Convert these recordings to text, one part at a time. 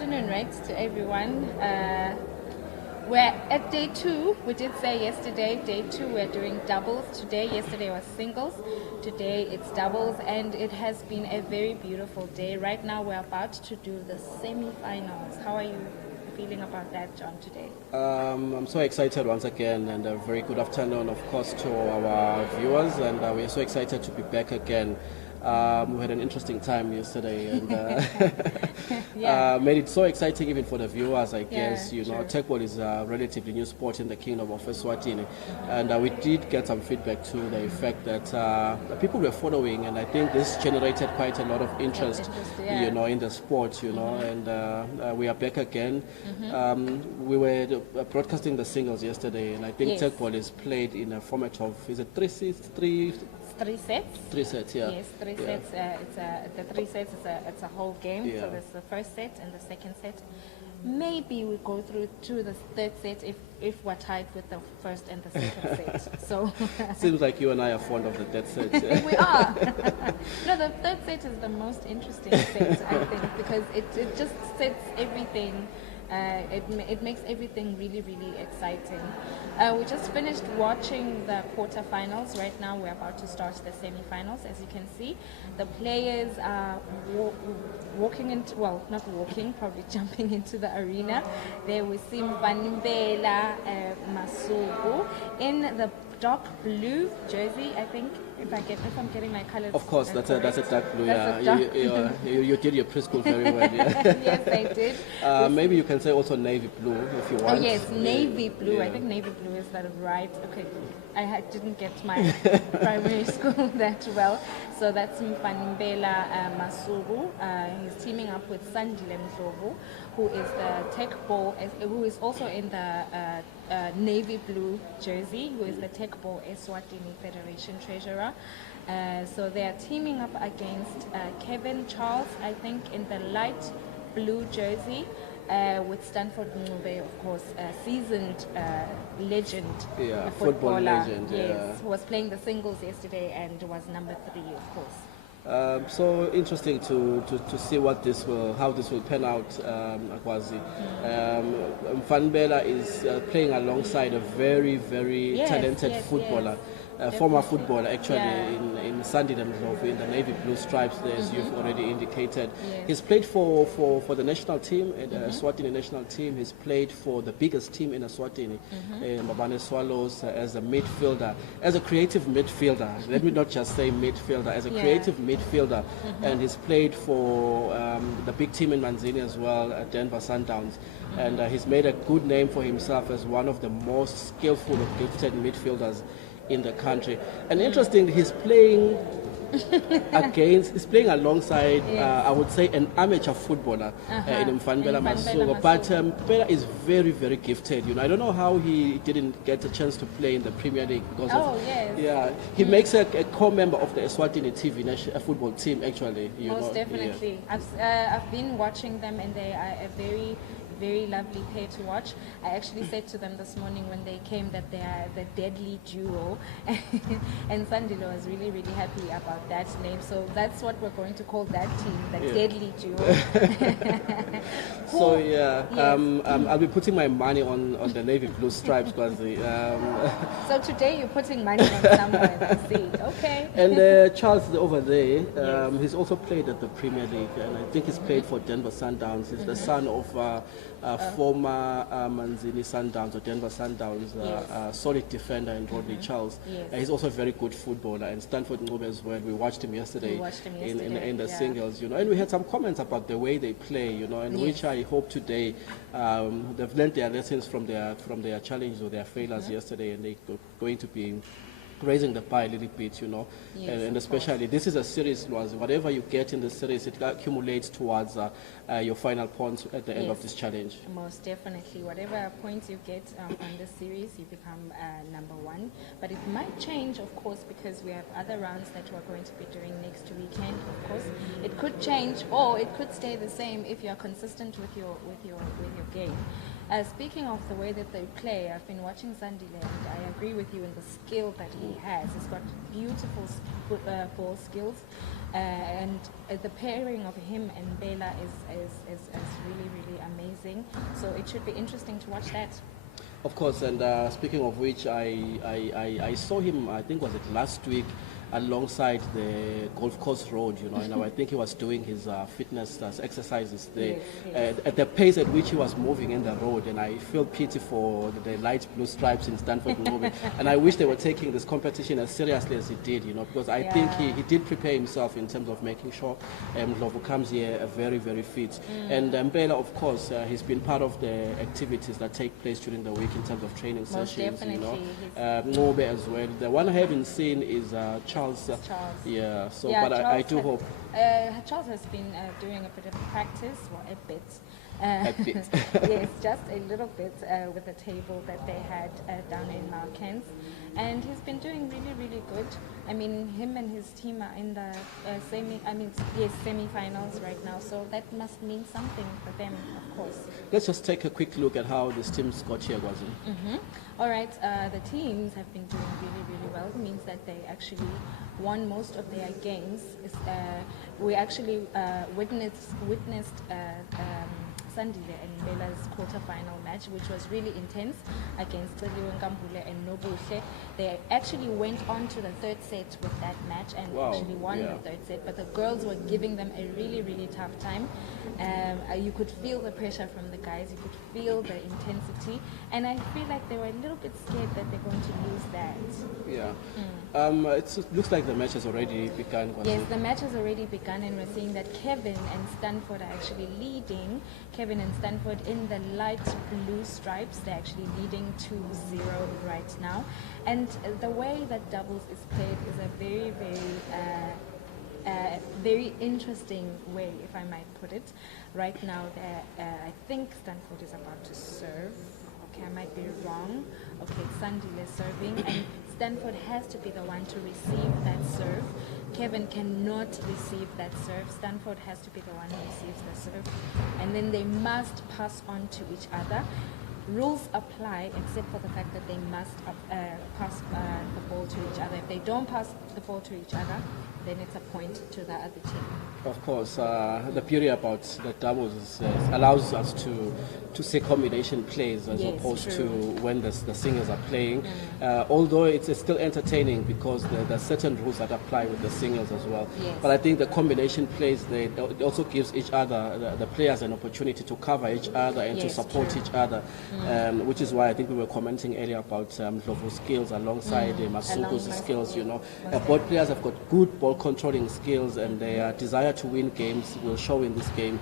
afternoon, right, to everyone. We're at day 2. We did say yesterday, day 2, we're doing doubles. Yesterday was singles. Today it's doubles, and it has been a very beautiful day. Right now we're about to do the semi-finals. How are you feeling about that, John, today? I'm so excited once again, and a very good afternoon, of course, to our viewers, and we're so excited to be back again. We had an interesting time yesterday, and made it so exciting even for the viewers, I guess. You know, Teqball is a relatively new sport in the Kingdom of Eswatini, and we did get some feedback to the effect that people were following, and I think this generated quite a lot of interest, you know, in the sport, you know, and we are back again. We were broadcasting the singles yesterday, and I think Teqball is played in a format of, is it 3 sets? 3 sets. 3 sets, yeah. Yes, 3 sets. The 3 sets. It's a whole game. So there's the first set and the second set. Maybe we go through to the third set if we're tied with the first and the second set. So seems like you and I are fond of the third set. We are. No, the third set is the most interesting set, I think, because it just sets everything. It makes everything really, really exciting. We just finished watching the quarterfinals. Right now we're about to start the semi-finals. As you can see, the players are walking into, well, not walking, probably jumping into the arena. There we see Mbanimbela Masuku in the dark blue jersey, I think, if I'm getting my colors. Of course, that's a dark blue. That's you did your preschool very well. Yeah. Yes, I did. Maybe you can say also navy blue if you want. Oh yes, navy blue. Yeah. I think navy blue is that right? Okay, didn't get my primary school that well. So that's Mbanimbela Masuku. He's teaming up with Sandile Mhlovu, who is the Teqball, who is also in the navy blue jersey, who is the Teqball Eswatini Federation treasurer. So they are teaming up against Kevin Charles, I think, in the light blue jersey, with Stanford Ncube, of course, a seasoned legend, a football legend. Yes, who was playing the singles yesterday and was number 3, of course. So interesting to see how this will pan out, Akwazi. Mfanbela is playing alongside a very, very talented footballer. Former footballer, actually, in Sandile Mhlovu, in the navy blue stripes, as you've already indicated. He's played for the national team, the Eswatini national team. He's played for the biggest team in Eswatini, Mbabane Swallows, as a midfielder, as a creative midfielder. Let me not just say midfielder, as a creative midfielder. And he's played for the big team in Manzini as well, at Denver Sundowns. And he's made a good name for himself as one of the most skillful and gifted midfielders in the country. And interestingly, he's playing alongside, I would say, an amateur footballer in Mfanbela Masuku. But Mpela is very, very gifted. You know, I don't know how he didn't get a chance to play in the Premier League because he makes a core member of the Eswatini TV football team. Actually, most definitely. I've been watching them, and they are a very, very lovely pair to watch. I actually said to them this morning when they came that they are the deadly duo, and Sandile was really, really happy about that name. So that's what we're going to call that team, the deadly duo. I'll be putting my money on the navy blue stripes, because so today you're putting money on someone. I see. Okay. And Charles over there, he's also played at the Premier League, and I think he's played for Denver Sundowns. He's the son of former Manzini Sundowns or Denver Sundowns, solid defender in Rodney Charles. He's also a very good footballer, and Stanford Ncube as well. We watched him yesterday, in the singles, you know, and we had some comments about the way they play, you know, and which I hope today they've learned their lessons from their challenges or their failures yesterday, and they're going to be raising the bar a little bit, you know, and especially this is a series, whatever you get in the series, it accumulates towards your final points at the end of this challenge. Most definitely, whatever points you get on this series, you become number 1. But it might change, of course, because we have other rounds that we're going to be doing next weekend. Of course, it could change, or it could stay the same if you are consistent with your game. Speaking of the way that they play, I've been watching Sandile, and I agree with you in the skill that he has. He's got beautiful ball skills, and the pairing of him and Bela is really, really amazing. So it should be interesting to watch that. Of course, and speaking of which, I saw him, I think was it last week, alongside the golf course road, and I think he was doing his fitness exercises there. Yes. At the pace at which he was moving in the road, and I feel pity for the light blue stripes in Stanford Ngobe, and I wish they were taking this competition as seriously as he did, because I think he did prepare himself in terms of making sure Ndlovu comes here very, very fit. And Mpela, of course, he's been part of the activities that take place during the week in terms of training Most sessions, definitely. Ngobe as well. The one I haven't seen is Charles. Yeah, so Yeah, but I do hope. Charles has been doing a bit of practice, well, a bit. A bit. Yes, just a little bit with the table that they had down in Malkens. And he's been doing really, really good. I mean, him and his team are in the semi-finals right now. So that must mean something for them, of course. Let's just take a quick look at how this team's got here, Gwazi. All right, the teams have been doing really, really well. It means that they actually won most of their games. We actually witnessed Sandile and Mbela's quarter-final match, which was really intense against Celiwe Nkambule and Nobuhle. They actually went on to the third set with that match and actually won the third set, but the girls were giving them a really, really tough time. You could feel the pressure from the guys, you could feel the intensity, and I feel like they were a little bit scared that they're going to lose that. Yeah. It looks like the match has already begun. Yes, the match has already begun, and we're seeing that Kevin and Stanford are actually leading. Kevin and Stanford in the light blue stripes, they're actually leading 2-0 right now. And the way that doubles is played is a very, very, very interesting way, if I might put it. Right now, I think Stanford is about to serve. Okay, I might be wrong. Okay, Sandile is serving, and Stanford has to be the one to receive that serve. Kevin cannot receive that serve. Stanford has to be the one who receives the serve. And then they must pass on to each other. Rules apply except for the fact that they must pass the ball to each other. If they don't pass the ball to each other, then it's a point to the other team. Of course, the beauty about the doubles is allows us to see combination plays as opposed to when the singles are playing. Although it's still entertaining because there are certain rules that apply with the singles as well. Yes. But I think the combination plays, it also gives each other, the players, an opportunity to cover each other and to support each other, which is why I think we were commenting earlier about Ndlovu's skills alongside Masuku's skills. Both players have got good ball controlling skills, and their desire to win games will show in this game.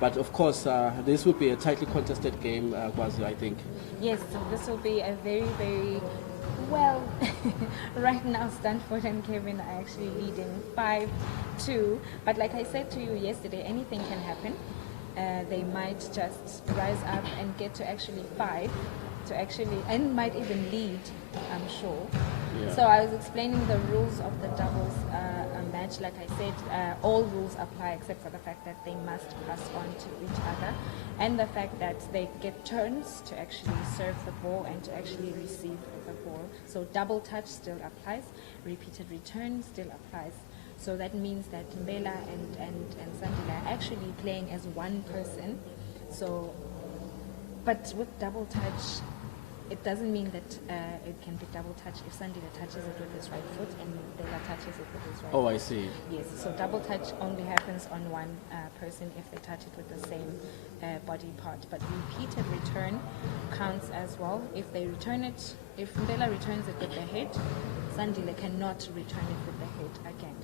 But of course, this will be a tightly contested game, Gwazi, I think. Yes, so this will be a very, very well. Right now, Stanford and Kevin are actually leading 5-2. But like I said to you yesterday, anything can happen. They might just rise up and get to actually 5, and might even lead, I'm sure. Yeah. So I was explaining the rules of the doubles match. Like I said, all rules apply except for the fact that they must pass on to each other, and the fact that they get turns to actually serve the ball and to actually receive the ball. So double touch still applies, repeated return still applies. So that means that Mbela and Sandile are actually playing as one person. So, but with double touch, it doesn't mean that it can be double touch if Sandile touches it with his right foot and Mbela touches it with his right foot. Oh, I see. Yes, so double touch only happens on one person if they touch it with the same body part. But repeated return counts as well. If they return it, if Mbela returns it with the head, Sandile cannot return it with the head again.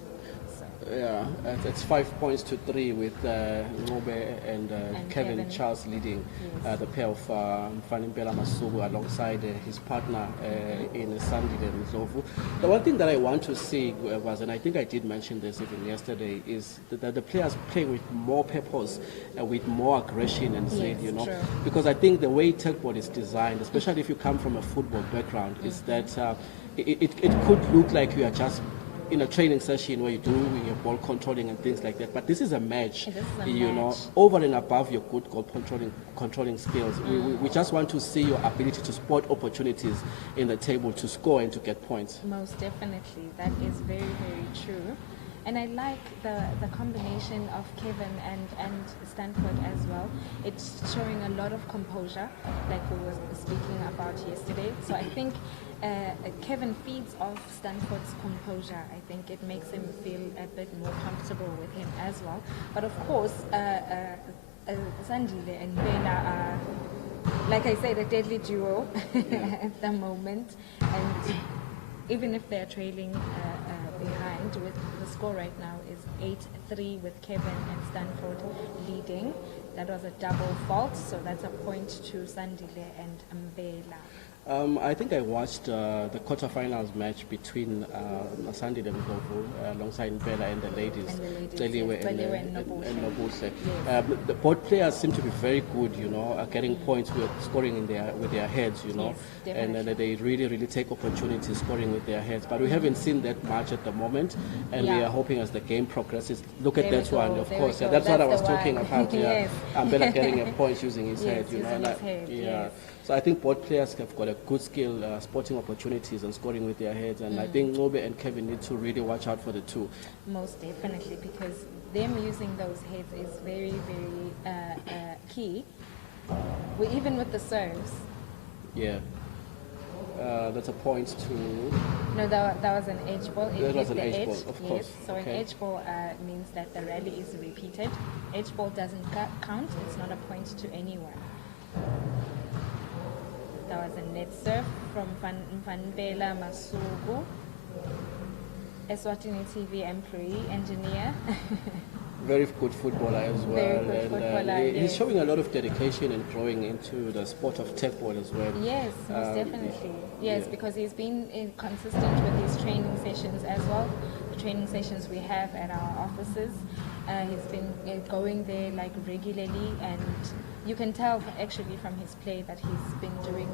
Yeah, it's 5 points to 3 with Ngobe and Kevin Charles leading the pair of Mpela Masuku alongside his partner in Sandile Ndlovu. The one thing that I want to see was, and I think I did mention this even yesterday, is that the players play with more purpose, with more aggression and zeal, True. Because I think the way Teqball is designed, especially if you come from a football background, is that it could look like you are just in a training session where you do your ball controlling and things like that, but this is a match. Over and above your good goal controlling skills. We just want to see your ability to spot opportunities in the table to score and to get points. Most definitely, that is very, very true. And I like the combination of Kevin and Stanford as well. It's showing a lot of composure, like we were speaking about yesterday. So I think Kevin feeds off Stanford's composure. I think it makes him feel a bit more comfortable with him as well. But of course, Sandile and Bela are, like I said, a deadly duo at the moment. And even if they're trailing behind, with the score right now is 8-3 with Kevin and Stanford leading. That was a double fault, so that's a point to Sandile and Mbela. I think I watched the quarterfinals match between Sandile and Ndlovu alongside Bella and the ladies. Yes. And Nobuse. The both players seem to be very good, getting points with scoring with their heads, Yes, and they really take opportunities scoring with their heads. But we haven't seen that much at the moment, and we are hoping as the game progresses. Look at that one, of course. That's what I was talking about. Yes. Bella getting a point using his head, Using his head, yes. So I think both players have got a good skill, spotting opportunities and scoring with their heads. And I think Ngobe and Kevin need to really watch out for the two. Most definitely, because them using those heads is very, very key. Even with the serves. Yeah. That's a point to... No, that was an edge ball. That was an edge ball, of course. So an edge ball means that the rally is repeated. Edge ball doesn't count. It's not a point to anyone. That was a net serve from Mfanbela Masuku, Eswatini TV employee, engineer. Very good footballer as well. Very good footballer, He's showing a lot of dedication and growing into the sport of Teqball as well. Yes, most definitely. Yes, because he's been consistent with his training sessions as well. The training sessions we have at our offices. He's been going there like regularly, and you can tell actually from his play that he's been doing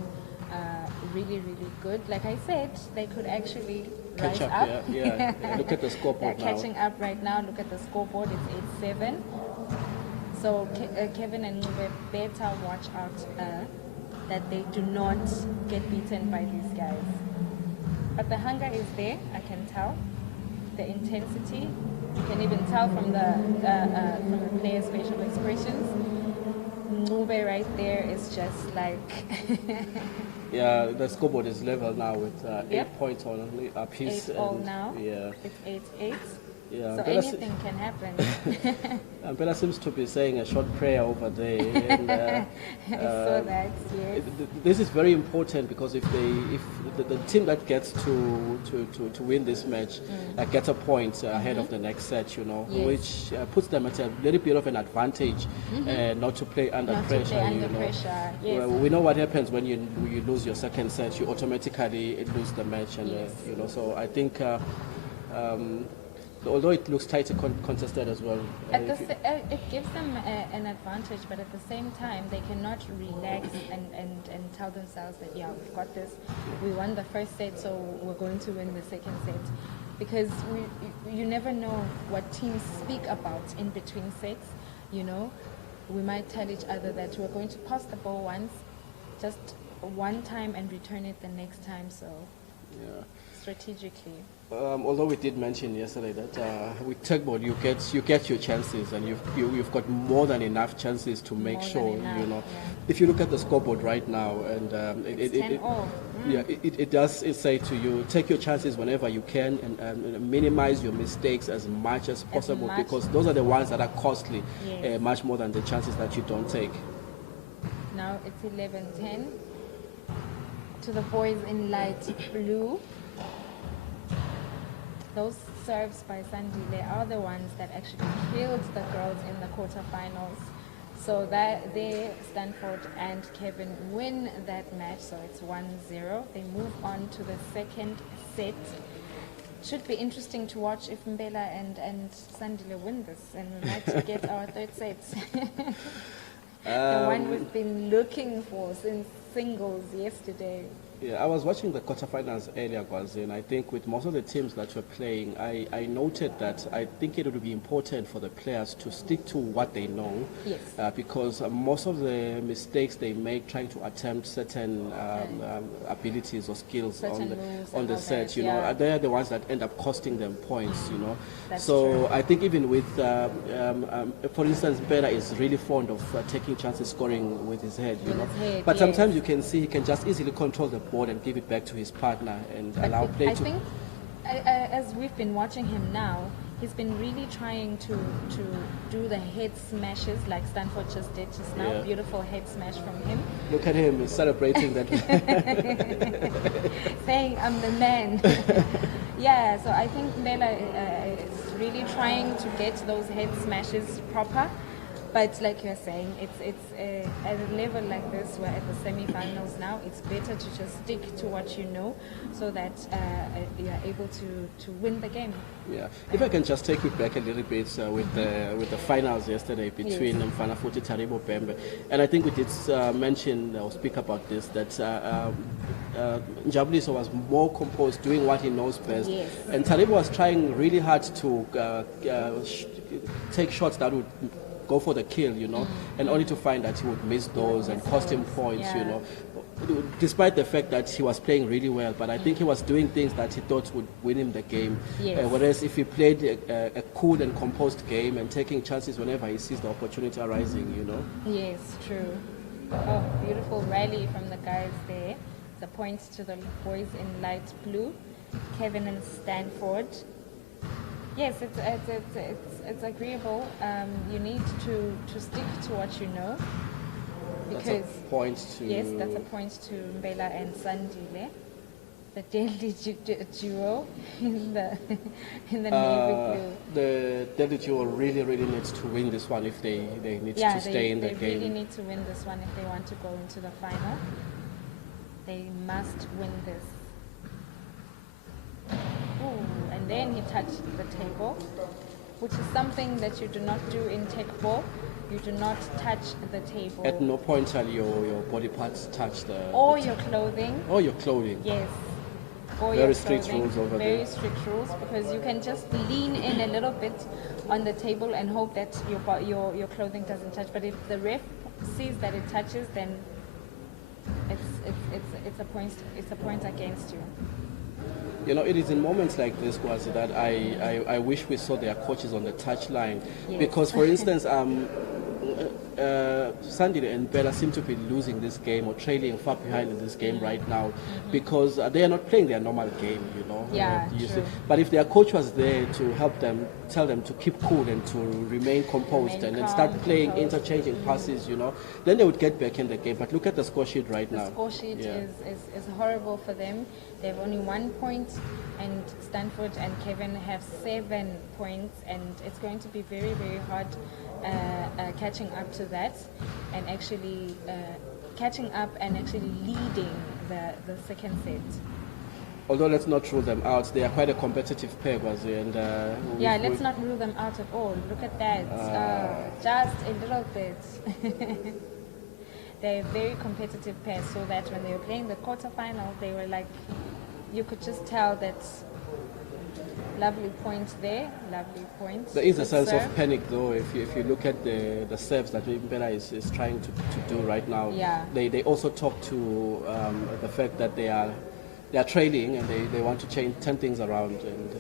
really good. Like I said, they could actually catch rise up. Yeah. Look at the scoreboard now. They're catching up right now. Look at the scoreboard. It's 8-7. So Kevin and Ngube better watch out that they do not get beaten by these guys. But the hunger is there. I can tell. The intensity. You can even tell from the players' facial expressions. Ngube right there is just like... Yeah, the scoreboard is level now with 8 points on a piece. 8 all now. Yeah. It's 8-8. Yeah. So anything can happen. Bella seems to be saying a short prayer over there. And, I saw that, yes. This is very important because if the team that gets to win this match gets a point ahead of the next set, which puts them at a little bit of an advantage, not to play under pressure. Yes. We know what happens when you lose your second set. You automatically lose the match, and so I think. Although it looks tightly contested as well. It gives them an advantage, but at the same time, they cannot relax and tell themselves that, we've got this. We won the first set, so we're going to win the second set. Because you never know what teams speak about in between sets, We might tell each other that we're going to pass the ball once, just one time, and return it the next time, so strategically. Although we did mention yesterday that with Teqball you get your chances, and you've got more than enough chances to make sure If you look at the scoreboard right now, and it does say to you, take your chances whenever you can, and minimize your mistakes as much as possible, because those are the ones that are costly, much more than the chances that you don't take. Now it's 11-10 to the boys in light blue. Those serves by Sandile are the ones that actually killed the girls in the quarterfinals. So that Stanford and Kevin win that match, so it's 1-0. They move on to the second set. Should be interesting to watch if Mbela and Sandile win this, and we might get our third set. The one we've been looking for since singles yesterday. Yeah, I was watching the quarterfinals earlier, Gwazi, and I think with most of the teams that were playing, I noted that I think it would be important for the players to stick to what they know. Yes. Because most of the mistakes they make trying to attempt certain abilities or skills Certain on moves the and all set, that, you know, yeah. they're the ones that end up costing them points, you know. That's So true. I think even with, for instance, Bela is really fond of taking chances scoring with his head, you With know. his head, But yes. sometimes you can see he can just easily control the ball and give it back to his partner and allow play I to. think, as we've been watching him now, he's been really trying to do the head smashes like Stanford just did just now. Yeah. Beautiful head smash from him, Look at him celebrating that. saying, "I'm the man." Yeah, so I think Bela is really trying to get those head smashes proper. But like you're saying, it's at a level like this, we're at the semi-finals now. It's better to just stick to what you know, so that you're able to win the game. Yeah, if I can just take you back a little bit with the finals yesterday between Yes. Mfana Futhi Taribo Bembe, and I think we did mention or speak about this that Njabuliso was more composed, doing what he knows best, Yes. and Taribo was trying really hard to take shots that would go for the kill, you know, and only to find that he would miss those and cost him points, you yeah. know. Despite the fact that he was playing really well, but I think he was doing things that he thought would win him the game. Yes. Whereas if he played a cool and composed game and taking chances whenever he sees the opportunity arising, you know. Yes, true. Oh, beautiful rally from the guys there. The points to the boys in light blue, Kevin and Stanford. Yes, it's agreeable. You need to stick to what you know. That's Because a point to. yes, that's a point to Mbela and Sandile, the deadly duo in the navy blue. The Delhi duo really needs to win this one if they need to stay in the they game. really need to win this one if they want to go into the final. They must win this. Ooh, and then he touched the table, which is something that you do not do in Teqball. You do not touch the table. At no point shall your body parts touch the. Or the your clothing. or your clothing. Yes. Or Very your strict clothing. rules over Very there. strict rules, because you can just lean in a little bit on the table and hope that your clothing doesn't touch. But if the ref sees that it touches, then it's a point against you. You know, it is in moments like this, Kwazi, that I wish we saw their coaches on the touchline. Yes. Because, for instance, Sandy and Bella seem to be losing this game or trailing far behind in this game right now because they are not playing their normal game, you know. Yeah, You see. true. But if their coach was there to help them, tell them to keep cool and to remain composed Remain and then calm, start playing, composed. interchanging passes, you know, then they would get back in the game. But look at the score sheet right The now. score sheet Yeah. is horrible for them. They have only 1 point, and Stanford and Kevin have 7 points, and it's going to be very, very hard catching up to that, and actually catching up and actually leading the second set. Although let's not rule them out, they are quite a competitive pair, Kwazi, and Yeah, let's not rule them out at all. Look at that. Just a little bit. They're a very competitive pair, so that when they were playing the quarterfinal, they were like, you could just tell that lovely point there, lovely point. There is a Good sense serve. of panic, though, if you look at the serves that Bella is trying to do right now. Yeah. They also talk to the fact that they are trailing and they want to turn things around. And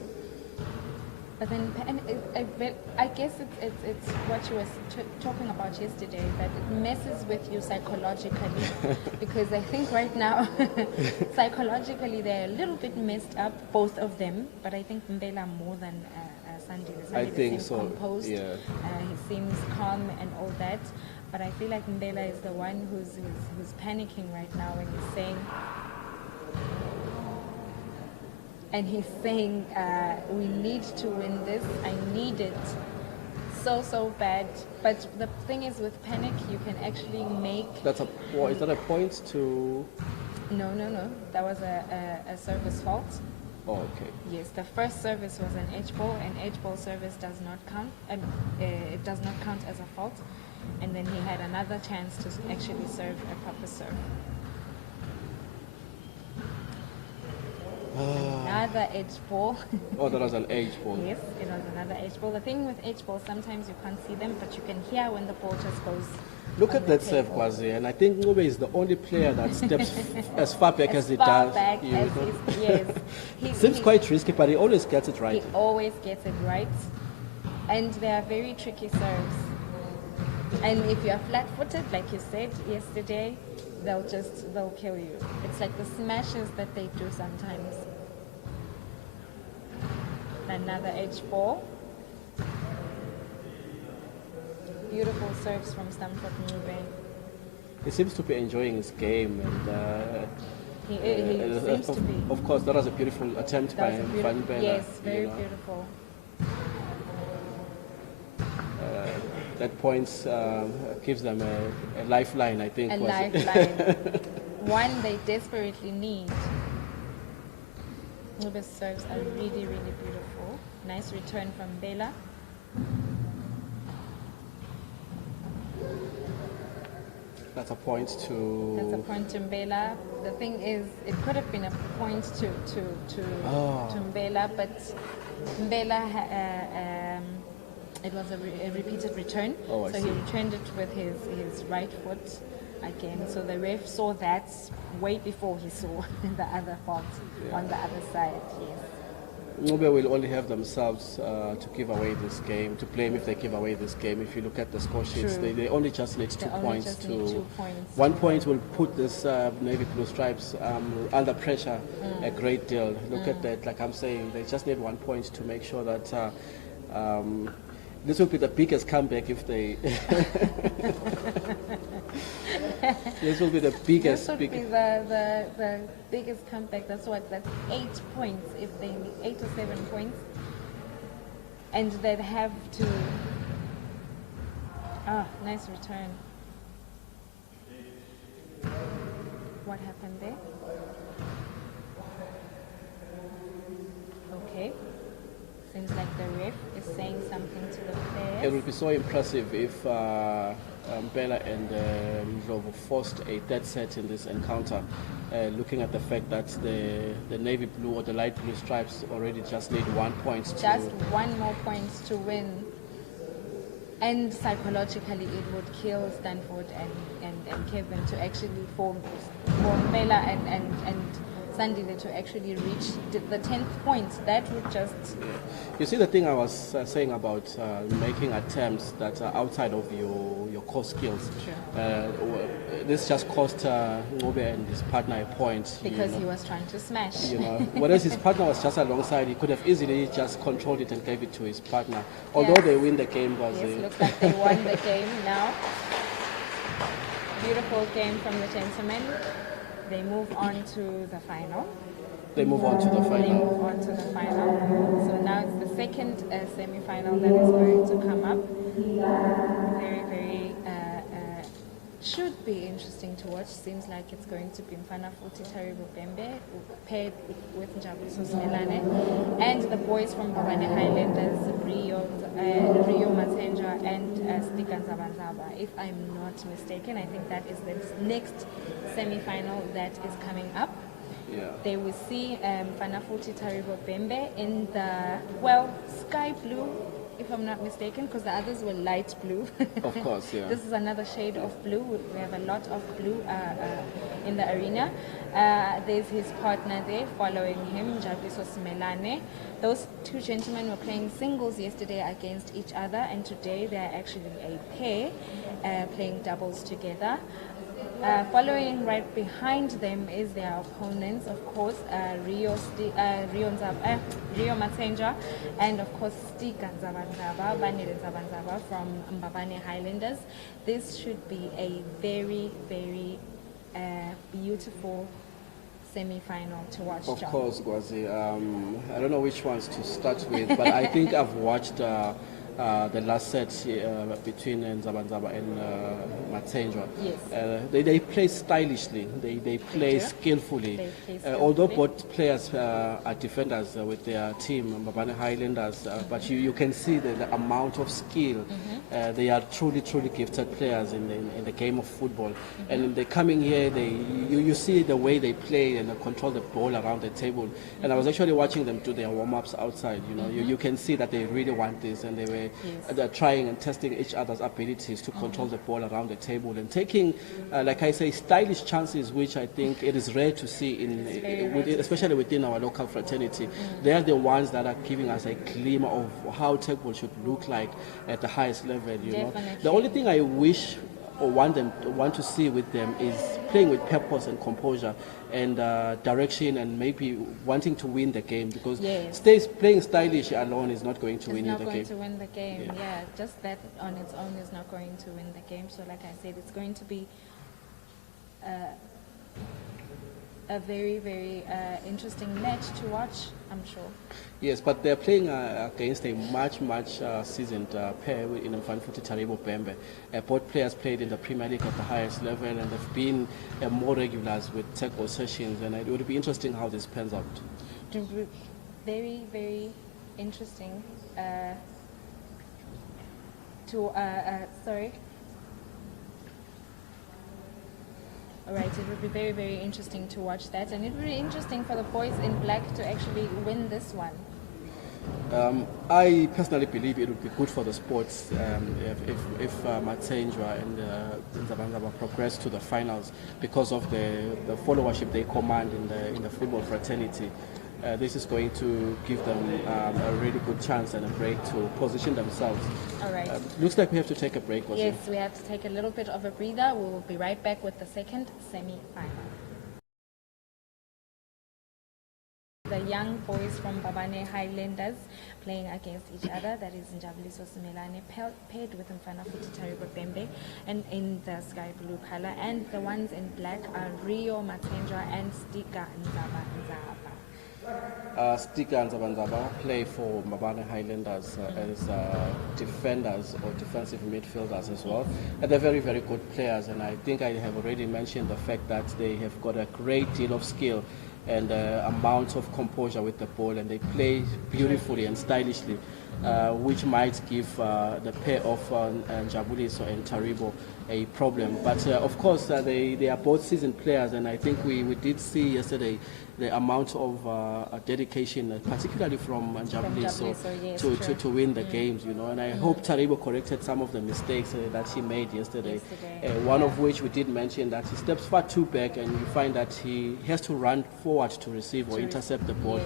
But then, I guess it's what you were talking about yesterday, that it messes with you psychologically. Because I think right now, psychologically, they're a little bit messed up, both of them. But I think Mbela more than Sandy. I think seems so, composed. yeah. He seems calm and all that. But I feel like Mbela is the one who's panicking right now, and he's saying. And he's saying, we need to win this. I need it so bad. But the thing is, with panic, you can actually make... is that a point to... No. That was a service fault. Oh, okay. Yes, the first service was an H-ball, and H-ball service does not count. It does not count as a fault. And then he had another chance to actually serve a proper serve. Another edge ball. Oh, that was an edge ball. Yes, it was another edge ball. The thing with edge balls, sometimes you can't see them, but you can hear when the ball just goes. Look on at the that serve, table. Kwazi, and I think Ngube is the only player that steps as far back as he far does. back You as know. yes. Seems quite risky, but he always gets it right. He always gets it right. And they are very tricky serves. And if you are flat-footed, like you said yesterday, they'll kill you. It's like the smashes that they do sometimes. Another edge ball. Beautiful serves from Stamford Ngube. He seems to be enjoying his game, and He seems to be. of course, that was a beautiful attempt by That was a beautiful, Van Bella. yes, very you know. beautiful. That points gives them a lifeline, I think. A was it? lifeline. One they desperately need. Ngube's serves are really, really beautiful. Nice return from Bella. That's a point to. That's a point to Mbela. The thing is, it could have been a point to Mbela, but Mbela, it was a repeated return. Oh, I so see. he returned it with his right foot again. So the ref saw that way before he saw the other fault on the other side. Yes. Ngube will only have themselves to give away this game, to blame if they give away this game. If you look at the score sheets, True. they only just need They 2 only points just to. need 2 points. 1 point will put this Navy Blue Stripes under pressure a great deal. Look at that, like I'm saying, they just need 1 point to make sure that this will be the biggest comeback if they. This will be the biggest. This would be the biggest comeback. That's 8 points if they need 8 or 7 points, and they'd have to. Nice return. What happened there? Okay. Seems like the ref is saying something to the players. It will be so impressive if Bella and Ndlovu forced a dead set in this encounter, looking at the fact that the navy blue or the light blue stripes already just need 1 point to. Just 1 more point to win. And psychologically, it would kill Stanford and Kevin to actually for Bella and Sandile to actually reach the 10th point. That would just. You see the thing I was saying about making attempts that are outside of your core skills. Sure. This just cost Ngube and his partner a point. Because he was trying to smash. Whereas his partner was just alongside, he could have easily just controlled it and gave it to his partner. Although Yes. they win the game, Yes, looks like they won the game now. Beautiful game from the gentlemen. They move on to the final. they move on to the They final. move on to the final. So now it's the second semi-final that is going to come up. Very, very should be interesting to watch. Seems like it's going to be Mfana Futhi Taribo Bembe paired with Njabuliso Smelane and the boys from Babane Highlanders, Rio Matenja and Stika Nzabanzaba. If I'm not mistaken, I think that is the next semi-final that is coming up. Yeah. They will see Mfana Futhi Taribo Bembe in the, sky blue, if I'm not mistaken, because the others were light blue. Of course, yeah. This is another shade of blue. We have a lot of blue in the arena. There's his partner there following him, Njabuliso Smelane. Those two gentlemen were playing singles yesterday against each other, and today they are actually a pair playing doubles together. Following right behind them is their opponents, of course, Rio Matenja, and of course Stika Nzabanzaba, Banile Nzabanzaba from Mbabane Highlanders. This should be a very, very beautiful semi-final to watch. Of John. course, Gwazi. I don't know which ones to start with, but I think I've watched the last set between Nzabanzaba and Matsenjwa. Yes. They play stylishly, they play skillfully. They play skillfully. Although both players are defenders with their team, Mbabane Highlanders, but you can see the amount of skill. They are truly gifted players in the game of football. And they're coming here, you see the way they play and they control the ball around the table. And I was actually watching them do their warm-ups outside. You can see that they really want this, and they're trying and testing each other's abilities to control the ball around the table and taking, like I say, stylish chances, which I think it is rare to see especially within our local fraternity. They are the ones that are giving us a glimmer of how Teqball should look like at the highest level. The only thing I wish or want to see with them is playing with purpose and composure and direction, and maybe wanting to win the game, because playing stylish alone is not going to win the game. It's not going to win the game. Yeah, just that on its own is not going to win the game. So like I said, it's going to be a very interesting match to watch, I'm sure. Yes, but they're playing against a much seasoned pair in Mfanfuti Taribo Bembe. Both players played in the Premier League at the highest level, and they've been more regulars with Teqball sessions, and it would be interesting how this pans out. Very interesting. All right, it would be very interesting to watch that, and it would be interesting for the boys in black to actually win this one. I personally believe it would be good for the sports if Matsenjwa and Nzabanzaba progress to the finals, because of the followership they command in the football fraternity. This is going to give them a really good chance and a break to position themselves. All right. Looks like we have to take a break. Yes, we have to take a little bit of a breather. We will be right back with the second semi-final. The young boys from Babane Highlanders playing against each other. That is Njabuliso Simelane paired with Mfanafuti Taribo Bembe, and in the sky blue color. And the ones in black are Rio Matsenjwa and Stika Nzabanzaba. Stika and Nzabanzaba play for Mbabane Highlanders as defenders or defensive midfielders as well. And they're very good players, and I think I have already mentioned the fact that they have got a great deal of skill and amount of composure with the ball, and they play beautifully and stylishly, which might give the pair of Njabuliso and Taribo a problem. But of course, they are both seasoned players, and I think we did see yesterday the amount of dedication, particularly from Njabuliso, to win the games, and I hope Taribo corrected some of the mistakes that he made yesterday. One of which we did mention, that he steps far too back, and you find that he has to run forward to receive or intercept the ball,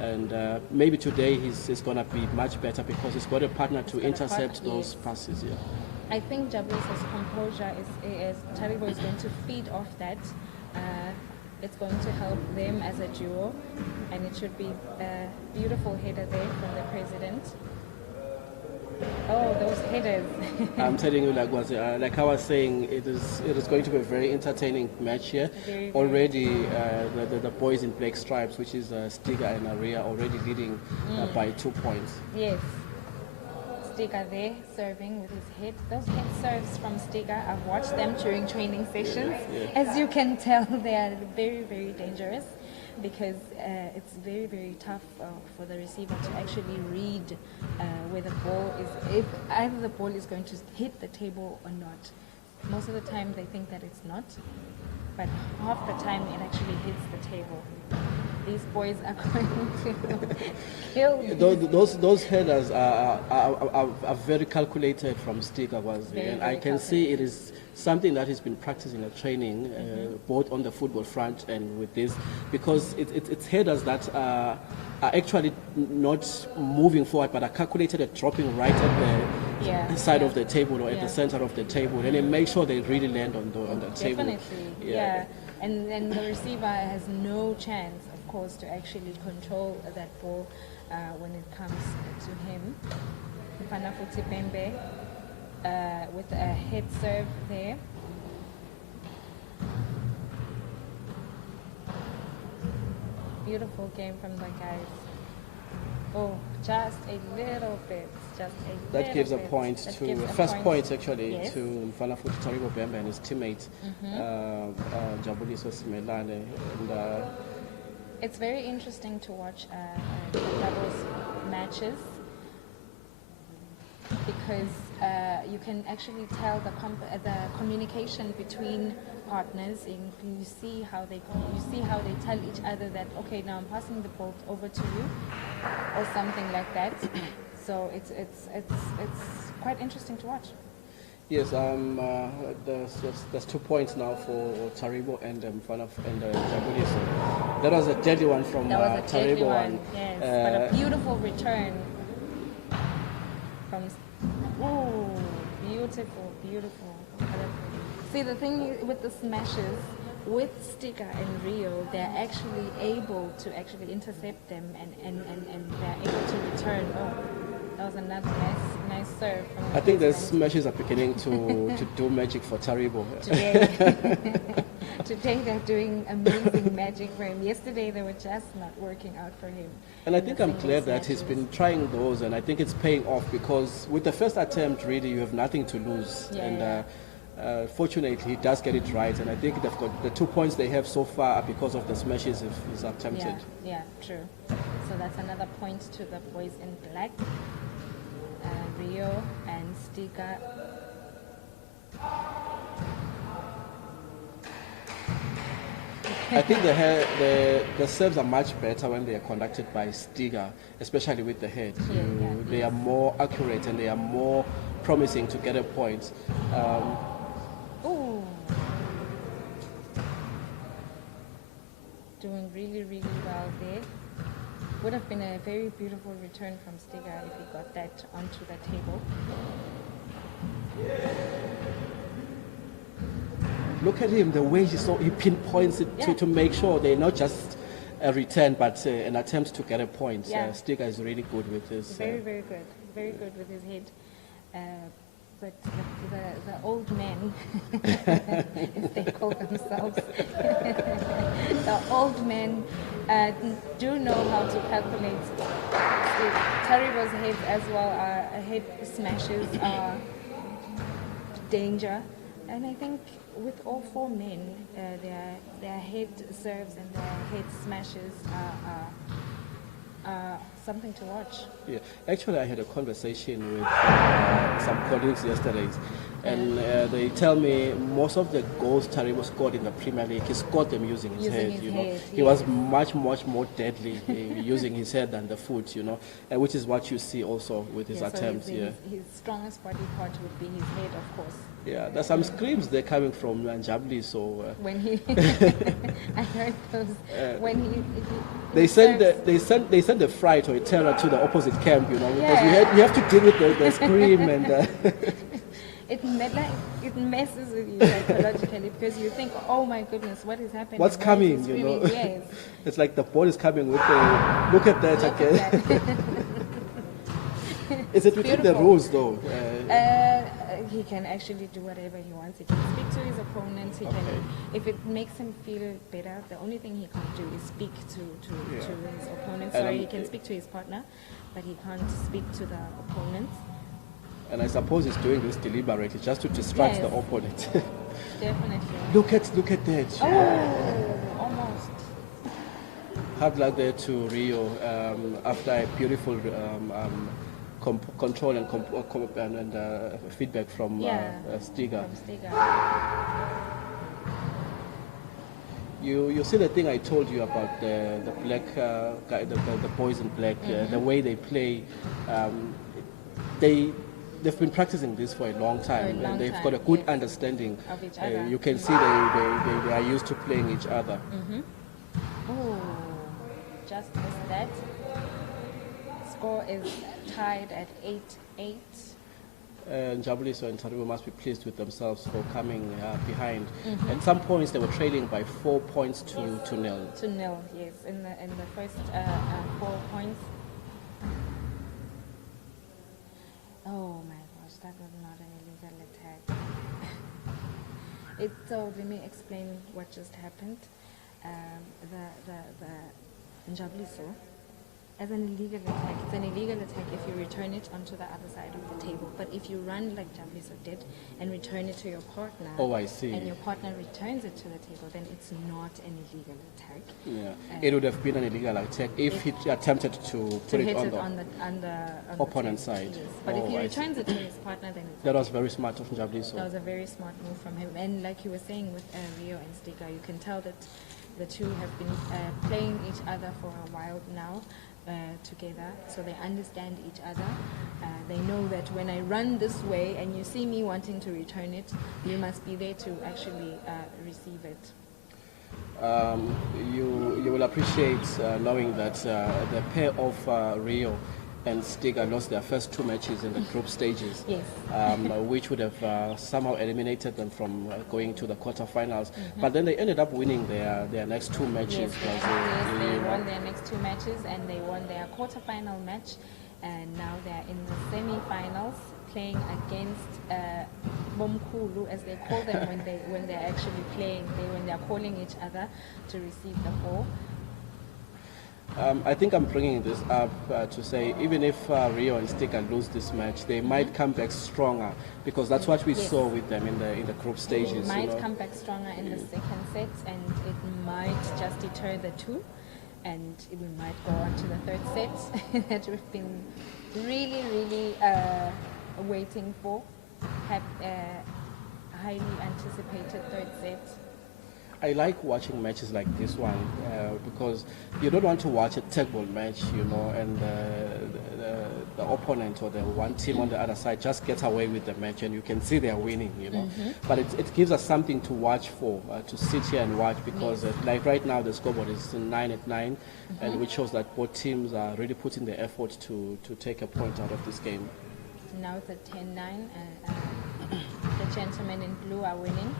and maybe today he's going to be much better because he's got a partner to intercept those passes. I think Njabuliso's composure is Taribo is going to feed off that. It's going to help them as a duo, and it should be a beautiful header there from the president. Oh, those headers. I'm telling you, like I was saying, it is going to be a very entertaining match here. Already the boys in black stripes, which is Stiga and Aria, already leading by 2 points. Yes. Stiga there serving with his head. Those head serves from Stiga, I've watched them during training sessions. As you can tell, they are very dangerous, because it's very tough for the receiver to actually read where the ball is, if either the ball is going to hit the table or not. Most of the time they think that it's not, but half the time it actually hits the table. These boys are going to kill me. Those headers are very calculated from Stiga, and I can see it is something that he's been practicing at training, both on the football front and with this, because it's headers that are actually not moving forward, but are calculated at dropping right at the side of the table or at the center of the table, and then make sure they really land on the table. Definitely, and then the receiver has no chance, of course, to actually control that ball when it comes to him. Mfanafuti Bembe with a head serve there. Beautiful game from the guys. Oh, just a little bit. Just a That little gives a bit. point That to gives a first point actually Yes. to Mfana Futhi Taribo Bembe and his teammate Jabuliso Simelane. And It's very interesting to watch the doubles matches because you can actually tell the communication between partners. And you see how they tell each other that, okay, now I'm passing the ball over to you, or something like that. So it's quite interesting to watch. yes, there's 2 points now for Taribo and Mfana and Jabuliso. That was a deadly one from That was a deadly Taribo one, yes, but a beautiful return from. Oh, beautiful, beautiful. See, the thing with the smashes, with Sticker and Rio, they're actually able to actually intercept them and they're able to return. Oh, that was another nice serve. From the I think the baseline. smashes are beginning to do magic for Taribo. Today they're doing amazing magic for him. Yesterday they were just not working out for him. And I in think the I'm single glad that he's smashes. been trying those, and I think it's paying off because with the first attempt, really, you have nothing to lose. Yeah, and yeah. Fortunately, he does get it right, and I think they've got the 2 points they have so far are because of the smashes he's attempted. Yeah, true. So that's another point to the boys in black. Rio and Stiga. I think the serves are much better when they are conducted by Stiga, especially with the head. They are more accurate and they are more promising to get a point. Ooh. Doing really, really well there. Would have been a very beautiful return from Stiga if he got that onto the table. Look at him, the way he pinpoints it Yeah. to make sure they're not just a return, but an attempt to get a point. Yeah. Stiga is really good with this. Very, very good. Very good with his head. But the old men, if they call themselves, the old men do know how to calculate. Taribo's heads as well head smashes are danger. And I think with all 4 men, their head serves and their head smashes are something to watch. Yeah, actually, I had a conversation with some colleagues yesterday, and they tell me most of the goals Taribo scored in the Premier League, he scored them using his head. He was much more deadly using his head than the foot. Which is what you see also with his attempts. So his strongest body part would be his head, of course. Yeah, there's some screams they're coming from Njabli, so when he, I heard those when he they send serves- they send a fright or a terror to the opposite camp, because we have to deal with the scream and. It messes with you psychologically because you think, oh my goodness, what is happening? What's Why coming, is he you know? screaming? Yes. It's like the ball is coming with the. Look at that Look again. at that. Is it within the beautiful. rules though? He can actually do whatever he wants. He can speak to his opponents. He can, if it makes him feel better, the only thing he can't do is speak to his opponents. And Sorry, he can speak to his partner, but he can't speak to the opponents. And I suppose he's doing this deliberately just to distract Yes. the opponent. Definitely. Look at that. Oh, almost. Hard luck there to Rio after a beautiful control and feedback from Stiga. From Stiga. You see the thing I told you about the black guy, the boys in black, the way they play. They've been practicing this for a long time, and they've got a good understanding of each other. You can see they are used to playing each other. Oh, just missed that. Score is tied at 8-8. Jabuliso and Taribo must be pleased with themselves for coming behind. At some points, they were trailing by 4 points to 0. 2-0, yes, in the first 4 points. Oh my gosh, that was not an illegal attack. So let me explain what just happened. The Njabuliso As an illegal attack, it's an illegal attack if you return it onto the other side of the table. But if you run like Jabliso did and return it to your partner, Oh, I see. and your partner returns it to the table, then it's not an illegal attack. Yeah, it would have been an illegal attack if he attempted to put it hit on it the on the opponent's table. side. Yes. But if Oh, he I returns it to his partner, then it's That was very smart of Njabuliso. that was a very smart move from him. And like you were saying with Rio and Stiga, you can tell that the two have been playing each other for a while now together, so they understand each other. They know that when I run this way and you see me wanting to return it, you must be there to actually receive it. You will appreciate knowing that the pair of Rio and Stiga lost their first two matches in the group stages, Yes. which would have somehow eliminated them from going to the quarterfinals. But then they ended up winning their next two matches. Yes, they won their next two matches and they won their quarterfinal match, and now they're in the semi-finals playing against Bomkulu, as they call them when they're actually playing, when they're calling each other to receive the ball. I think I'm bringing this up to say even if Rio and Stiga lose this match, they might come back stronger, because that's what we saw with them in the group stages. They might come back stronger in the second set, and it might just deter the two, and we might go on to the third set that we've been really waiting for. Have highly anticipated third set. I like watching matches like this one because you don't want to watch a Teqball match, and the opponent or the one team on the other side just gets away with the match and you can see they're winning, But it gives us something to watch for, to sit here and watch, because like right now the scoreboard is 9-9, and which shows that both teams are really putting the effort to take a point out of this game. Now it's at 10-9. The gentlemen in blue are winning.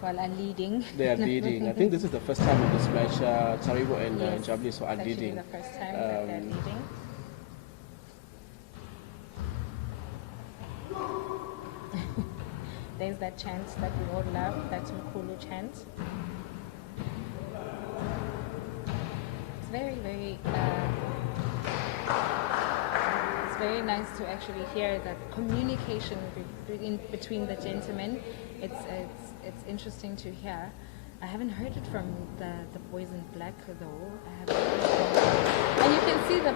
Well, are leading. They are leading. I think this is the first time in this match Taribo and Njabuliso are leading. The first time that they're leading. There's that chant that we all love, that Mkulu chant. It's very nice to actually hear that communication between the gentlemen. It's interesting to hear. I haven't heard it from the boys in black though. And you can see the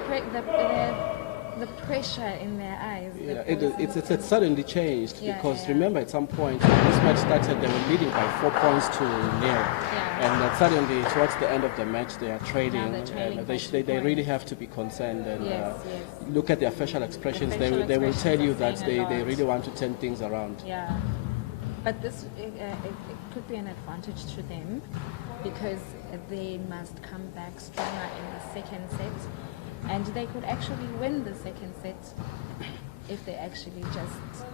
pressure in their eyes. Yeah, it suddenly changed because yeah. Remember at some point when this match started they were leading by 4 points to 0. Yeah. And suddenly towards the end of the match they are trading. And they really have to be concerned and yes. look at their facial expressions. They will tell you that they really want to turn things around. Yeah. But this it could be an advantage to them, because they must come back stronger in the second set, and they could actually win the second set if they actually just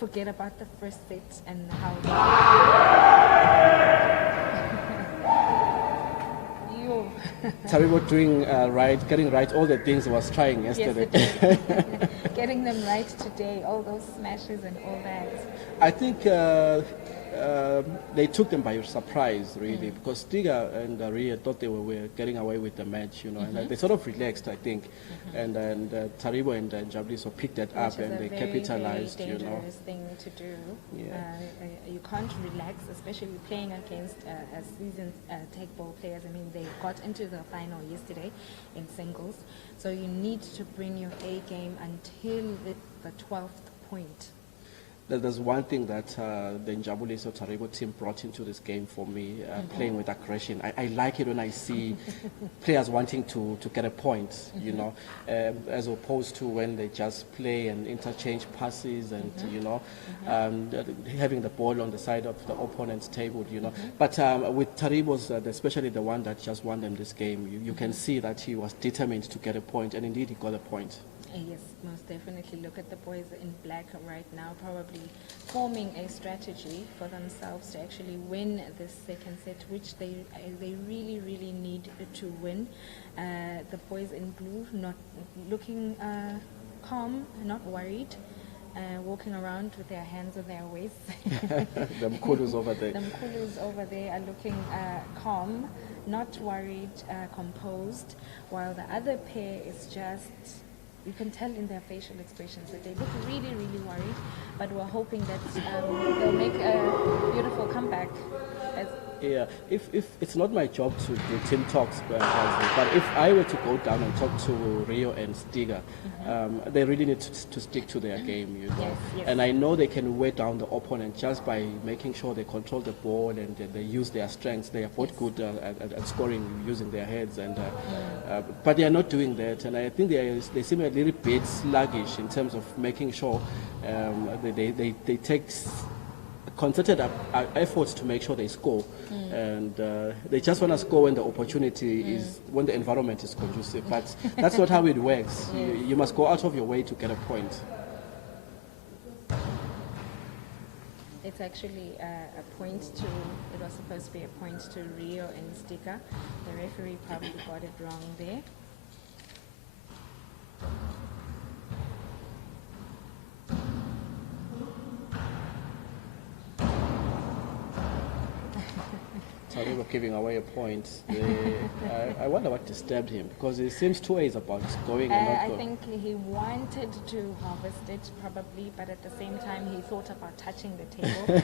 forget about the first set and how you Taribo doing getting right all the things he was trying yesterday. Getting them right today, all those smashes and all that. I think they took them by surprise, really, because Stiga and Ria thought they were getting away with the match, and they sort of relaxed, I think, and Taribo and Njabuliso picked that up and they capitalized, Very dangerous thing to do. Yeah. You can't relax, especially playing against a seasoned Teqball players. I mean, they got into the final yesterday in singles, so you need to bring your A game until the 12th point. There's one thing that the Njabuliso Taribo team brought into this game for me, playing with aggression. I like it when I see players wanting to get a point, as opposed to when they just play and interchange passes and, having the ball on the side of the opponent's table, But with Taribo's, especially the one that just won them this game, you can see that he was determined to get a point, and indeed he got a point. Yes, most definitely. Look at the boys in black right now, probably forming a strategy for themselves to actually win this second set, which they really, really need to win. The boys in blue not looking calm, not worried, walking around with their hands on their waists. The Mkulus over there. The Mkulus over there are looking calm not worried, composed, while the other pair is just, you can tell in their facial expressions that they look really, really worried, but we're hoping that they'll make a beautiful comeback. Yeah, if it's not my job to do team talks, but if I were to go down and talk to Rio and Stiga, they really need to stick to their game, you know. Yes, yes. And I know they can wear down the opponent just by making sure they control the ball and they use their strengths. They are both good at scoring using their heads, and but they are not doing that. And I think they seem a little bit sluggish in terms of making sure they take concerted efforts to make sure they score, and they just want to score when the opportunity is, when the environment is conducive. But that's not how it works. You must go out of your way to get a point. It's actually a point to, it was supposed to be a point to Rio and Stiga. The referee probably got it wrong there. Sorry for giving away a point. I wonder what disturbed him, because it seems two ways about going and not I going. think he wanted to harvest it probably, but at the same time he thought about touching the table.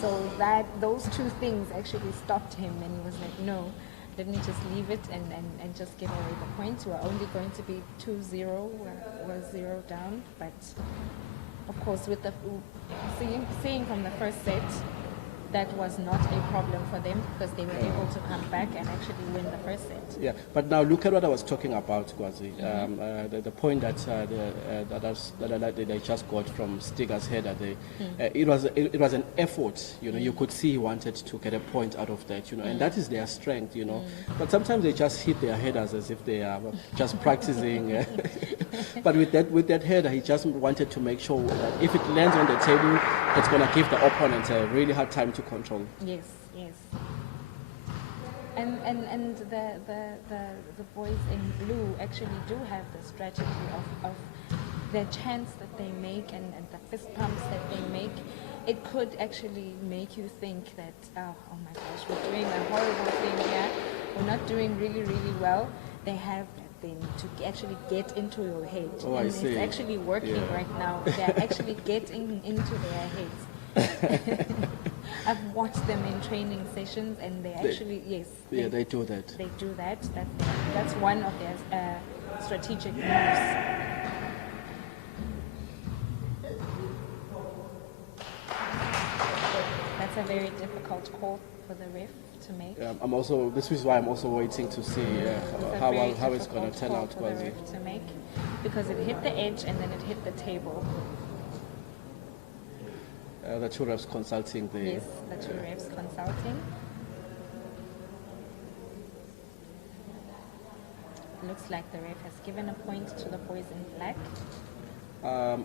So that those two things actually stopped him, and he was like, no, let me just leave it and just give away the points. We're only going to be 2-0, we're 0 down, but of course with the seeing from the first set, that was not a problem for them, because they were able to come back and actually win the first set. Yeah, but now look at what I was talking about, Kwazi. The point that they just got from Stiga's header, it was an effort. You know, you could see he wanted to get a point out of that. You know, and that is their strength. You know, but sometimes they just hit their headers as if they are just practicing. But with that header, he just wanted to make sure that if it lands on the table, it's going to give the opponent a really hard time to control. Yes, yes. And the boys in blue actually do have the strategy of the chants that they make and the fist pumps that they make. It could actually make you think that, oh my gosh, we're doing a horrible thing here. We're not doing really, really well. They have that thing to actually get into your head. Oh, and I see. It's actually working right now. They're actually getting into their heads. I've watched them in training sessions, and they actually, they do that. They do that. That's one of their strategic moves. That's a very difficult call for the ref to make. This is why I'm also waiting to see how it's going to turn out. For the ref to make, because it hit the edge and then it hit the table. The two refs consulting the... Yes, the two refs consulting. Looks like the ref has given a point to the boys in black.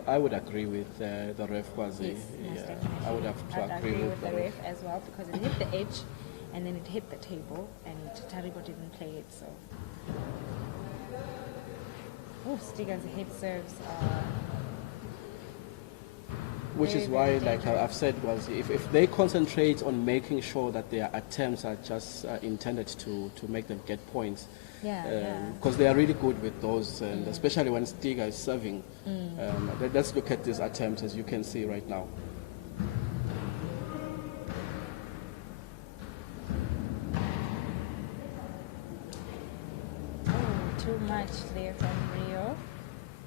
I would agree with the ref, Kwazi. Yes, I would have to agree with the ref as well, because it hit the edge and then it hit the table, and Taribo didn't play it, so... Oh, Stiga's head serves are... Which is why, like I've said, was if they concentrate on making sure that their attempts are just intended to make them get points, because they are really good with those, and especially when Stiga is serving. Let's look at these attempts, as you can see right now. Too much there from Rio.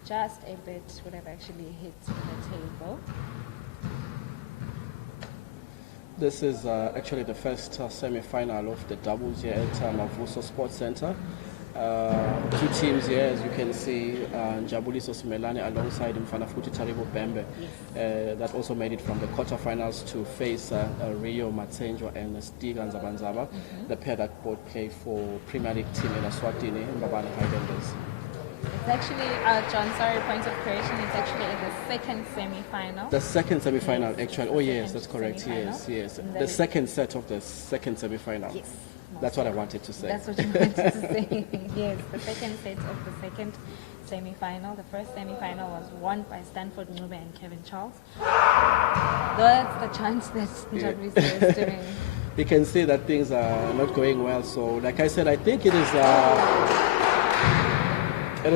Just a bit would have actually hit the table. This is actually the first semi-final of the doubles here at Mavuso Sports Center. Two teams here, as you can see, Njabuliso Simelane alongside Mfanafuti Taribo Bembe, that also made it from the quarterfinals to face Rio Matsenjwa and Stiga Nzabanzaba, the pair that both play for Premier League team in Eswatini, Mbabane Highlanders. It's actually, John, sorry, point of correction, it's actually in the second semi-final. The second semi-final, actually. Oh, yes, that's correct. Yes. The second set of the second semi-final. Yes. That's what I wanted to say. That's what you wanted to say. Yes, the second set of the second semi-final. The first semi-final was won by Stanford Ncube and Kevin Charles. That's the chance that Njabuliso is doing. you can see that things are not going well. So, like I said, I think it is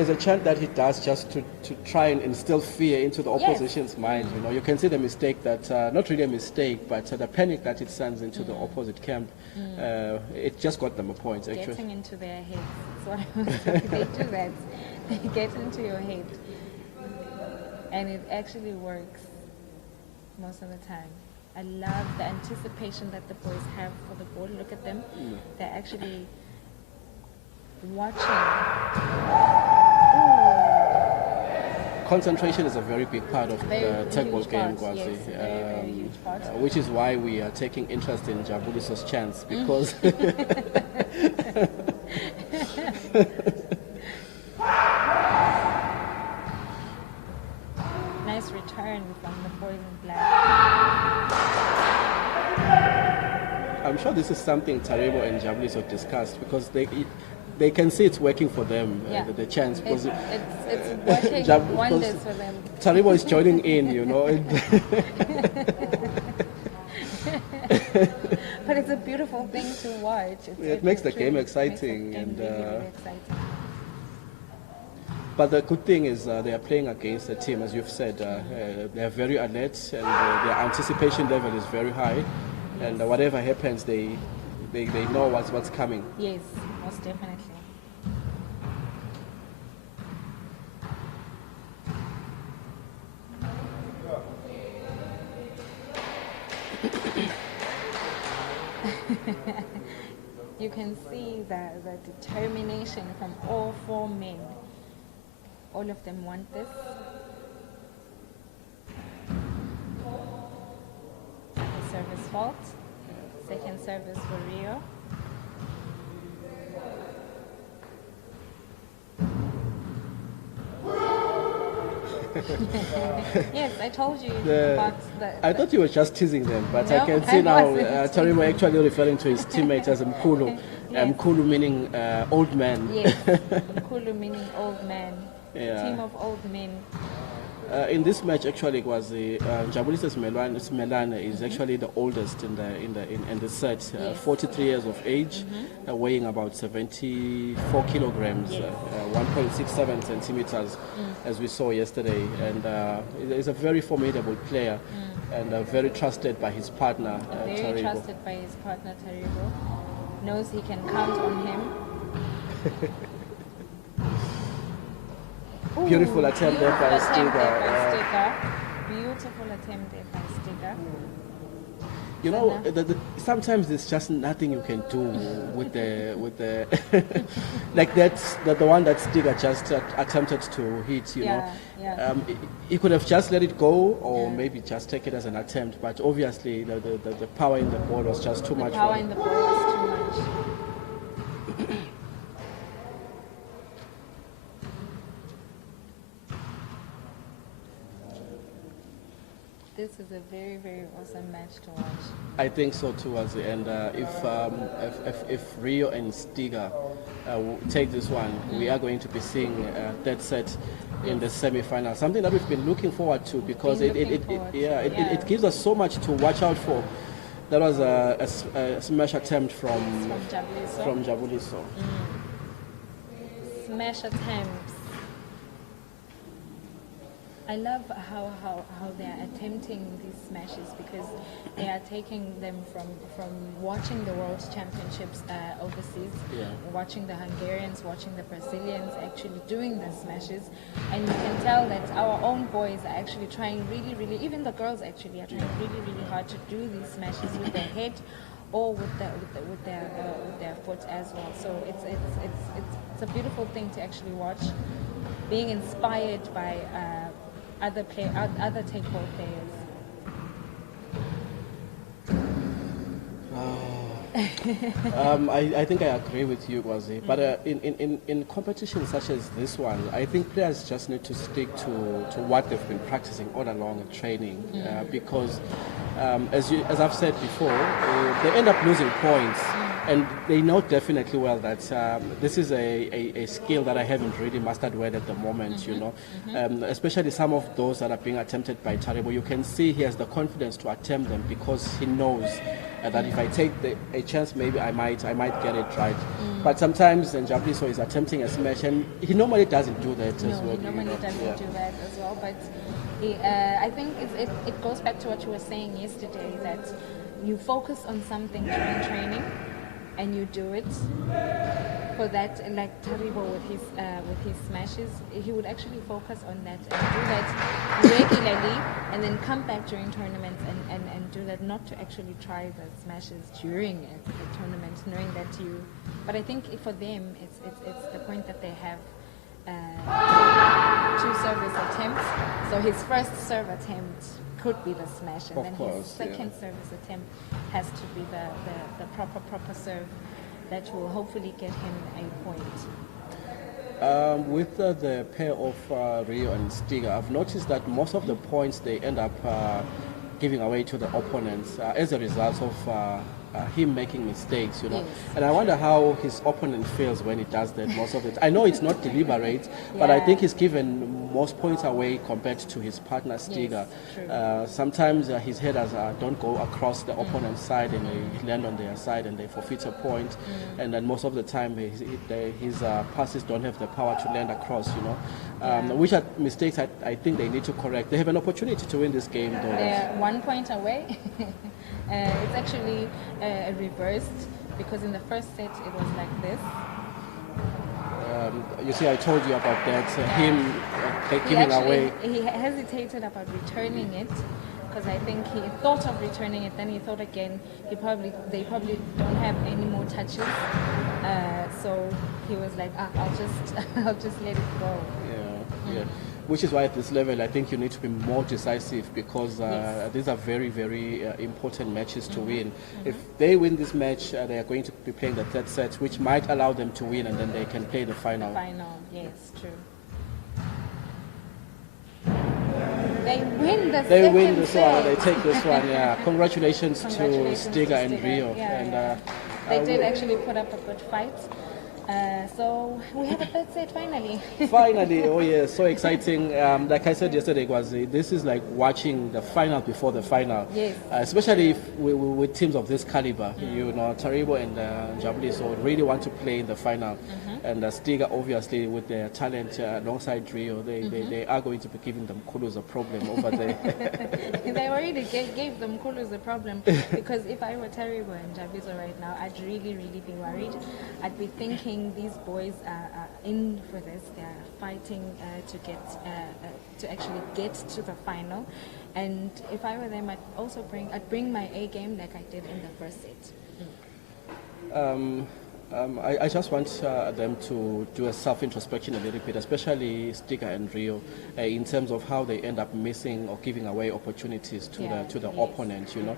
a chant that he does just to try and instill fear into the opposition's mind. You know, you can see the mistake that, not really a mistake, but the panic that it sends into the opposite camp. It just got them a point, actually. Getting into their heads. That's what I was saying. They do that. They get into your head. And it actually works most of the time. I love the anticipation that the boys have for the ball. Look at them. They're actually watching. Concentration is a very big part of the Teqball game, Yes, very huge part. which is why we are taking interest in Jabuliso's chance, because Nice return from the boys in black. I'm sure this is something Taribo and Jabuliso discussed, because they can see it's working for them, the chance. Because It's working wonders for them. Taribo is joining in, you know. But it's a beautiful thing to watch. It makes the game exciting, and really exciting. but the good thing is they are playing against a team, as you've said. They are very alert, and their anticipation level is very high. And whatever happens, they know what's coming. Yes, most definitely. You can see the determination from all four men. All of them want this. Second service fault. Second service for Rio. Yes, I told you about I thought you were just teasing them, but No, I can see I now wasn't. Taribo actually referring to his teammates as Mkulu. Yes. Mkulu meaning old man. Yes, Mkulu meaning old man. Yeah. Team of old men. In this match, actually, it was Jabuliso Smelane is actually the oldest in the set. 43 years of age, weighing about 74 kilograms, 1.67 centimeters, as we saw yesterday. And he's a very formidable player, and very trusted by his partner, Very Taribo. trusted by his partner Taribo. Knows he can count on him. Beautiful attempt there by Stiga. Beautiful attempt there by Stiga. You know, sometimes there's just nothing you can do with the like that's the one that Stiga just attempted to hit. You know, he could have just let it go, or maybe just take it as an attempt. But obviously, the power in the ball was just too much. The power in the ball was too much. This is a very, very awesome match to watch. I think so too, as the end. If Rio and Stiga take this one, we are going to be seeing that set in the semi-final. Something that we've been looking forward to, because it gives us so much to watch out for. That was a smash attempt from Jabuliso. Smash attempts. I love how they are attempting these smashes, because they are taking them from watching the World Championships overseas, watching the Hungarians, watching the Brazilians actually doing the smashes, and you can tell that our own boys are actually trying really, really, even the girls actually are trying really, really hard to do these smashes with their head or with their foot as well. So it's a beautiful thing to actually watch, being inspired by other Teqball players. I think I agree with you, Gwazi. But in competitions such as this one, I think players just need to stick to what they've been practicing all along in training, because as I've said before, they end up losing points, and they know definitely well that this is a skill that I haven't really mastered well at the moment. You know, especially some of those that are being attempted by Taribo. You can see he has the confidence to attempt them, because he knows that if I take a chance, maybe I might get it right. But sometimes Njabuliso is attempting a smash, and he normally doesn't do that as well. He normally doesn't do that as well. But I think it goes back to what you were saying yesterday, that you focus on something during training, and you do it. For that, like Taribo with his smashes, he would actually focus on that and do that regularly, and then come back during tournaments and do that, not to actually try the smashes during the tournament, knowing that you. But I think for them, it's the point that they have 2 service attempts. So his first serve attempt could be the smash, and then his second service attempt has to be the proper serve that will hopefully get him a point. With the pair of Rio and Stiga, I've noticed that most of the points they end up giving away to the opponents as a result of him making mistakes, you know. Yes. And I wonder how his opponent feels when he does that most of it. I know it's not deliberate, but I think he's given most points away compared to his partner Stiga. Yes, sometimes his headers don't go across the opponent's side, and they land on their side and they forfeit a point. And then most of the time his passes don't have the power to land across, you know. Which are mistakes I think they need to correct. They have an opportunity to win this game, though. They're 1 point away. It's actually reversed, because in the first set it was like this. You see, I told you about that. Him giving away. He hesitated about returning it, because I think he thought of returning it. Then he thought again. They probably don't have any more touches. So he was like, I'll just let it go. Yeah. Which is why at this level I think you need to be more decisive, because these are very, very important matches to win. If they win this match, they are going to be playing the third set, which might allow them to win, and then they can play the final. Yes, true. They win the They win this set. one. They take this one. Yeah. Congratulations to Stiga and Rio. They did actually put up a good fight. So we have a third set finally. Finally, oh yeah, so exciting. Like I said yesterday, this is like watching the final before the final. Yes. Especially if with teams of this caliber, you know, Taribo and Njabuliso really want to play in the final. And Stiga, obviously, with their talent alongside Rio, they are going to be giving them Kulus a problem over there. They already gave them Kulus a problem, because if I were Taribo and Njabuliso right now, I'd really, really be worried. I'd be thinking these boys are in for this. They're fighting to actually get to the final. And if I were them, I'd bring my A game like I did in the first set. I just want them to do a self-introspection a little bit, especially Stiga and Rio, in terms of how they end up missing or giving away opportunities to the opponent. You know,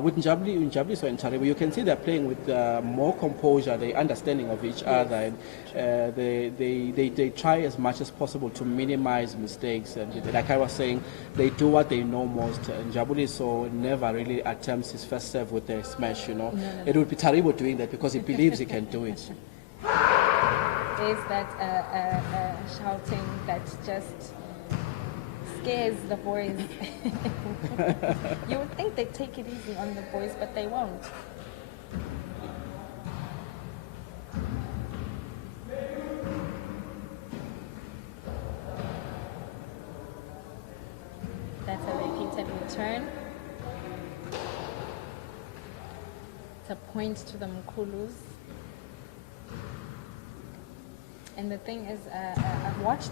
with Njabuliso and Taribo, you can see they're playing with more composure, the understanding of each other, and they try as much as possible to minimize mistakes. And like I was saying, they do what they know most. Njabuliso never really attempts his first serve with a smash. You know, it would be Taribo doing that because he believes he can do it. There's that shouting that just scares the boys. You would think they'd take it easy on the boys, but they won't. That's a repeated return. It's a point to the Mkulus. And the thing is, I've watched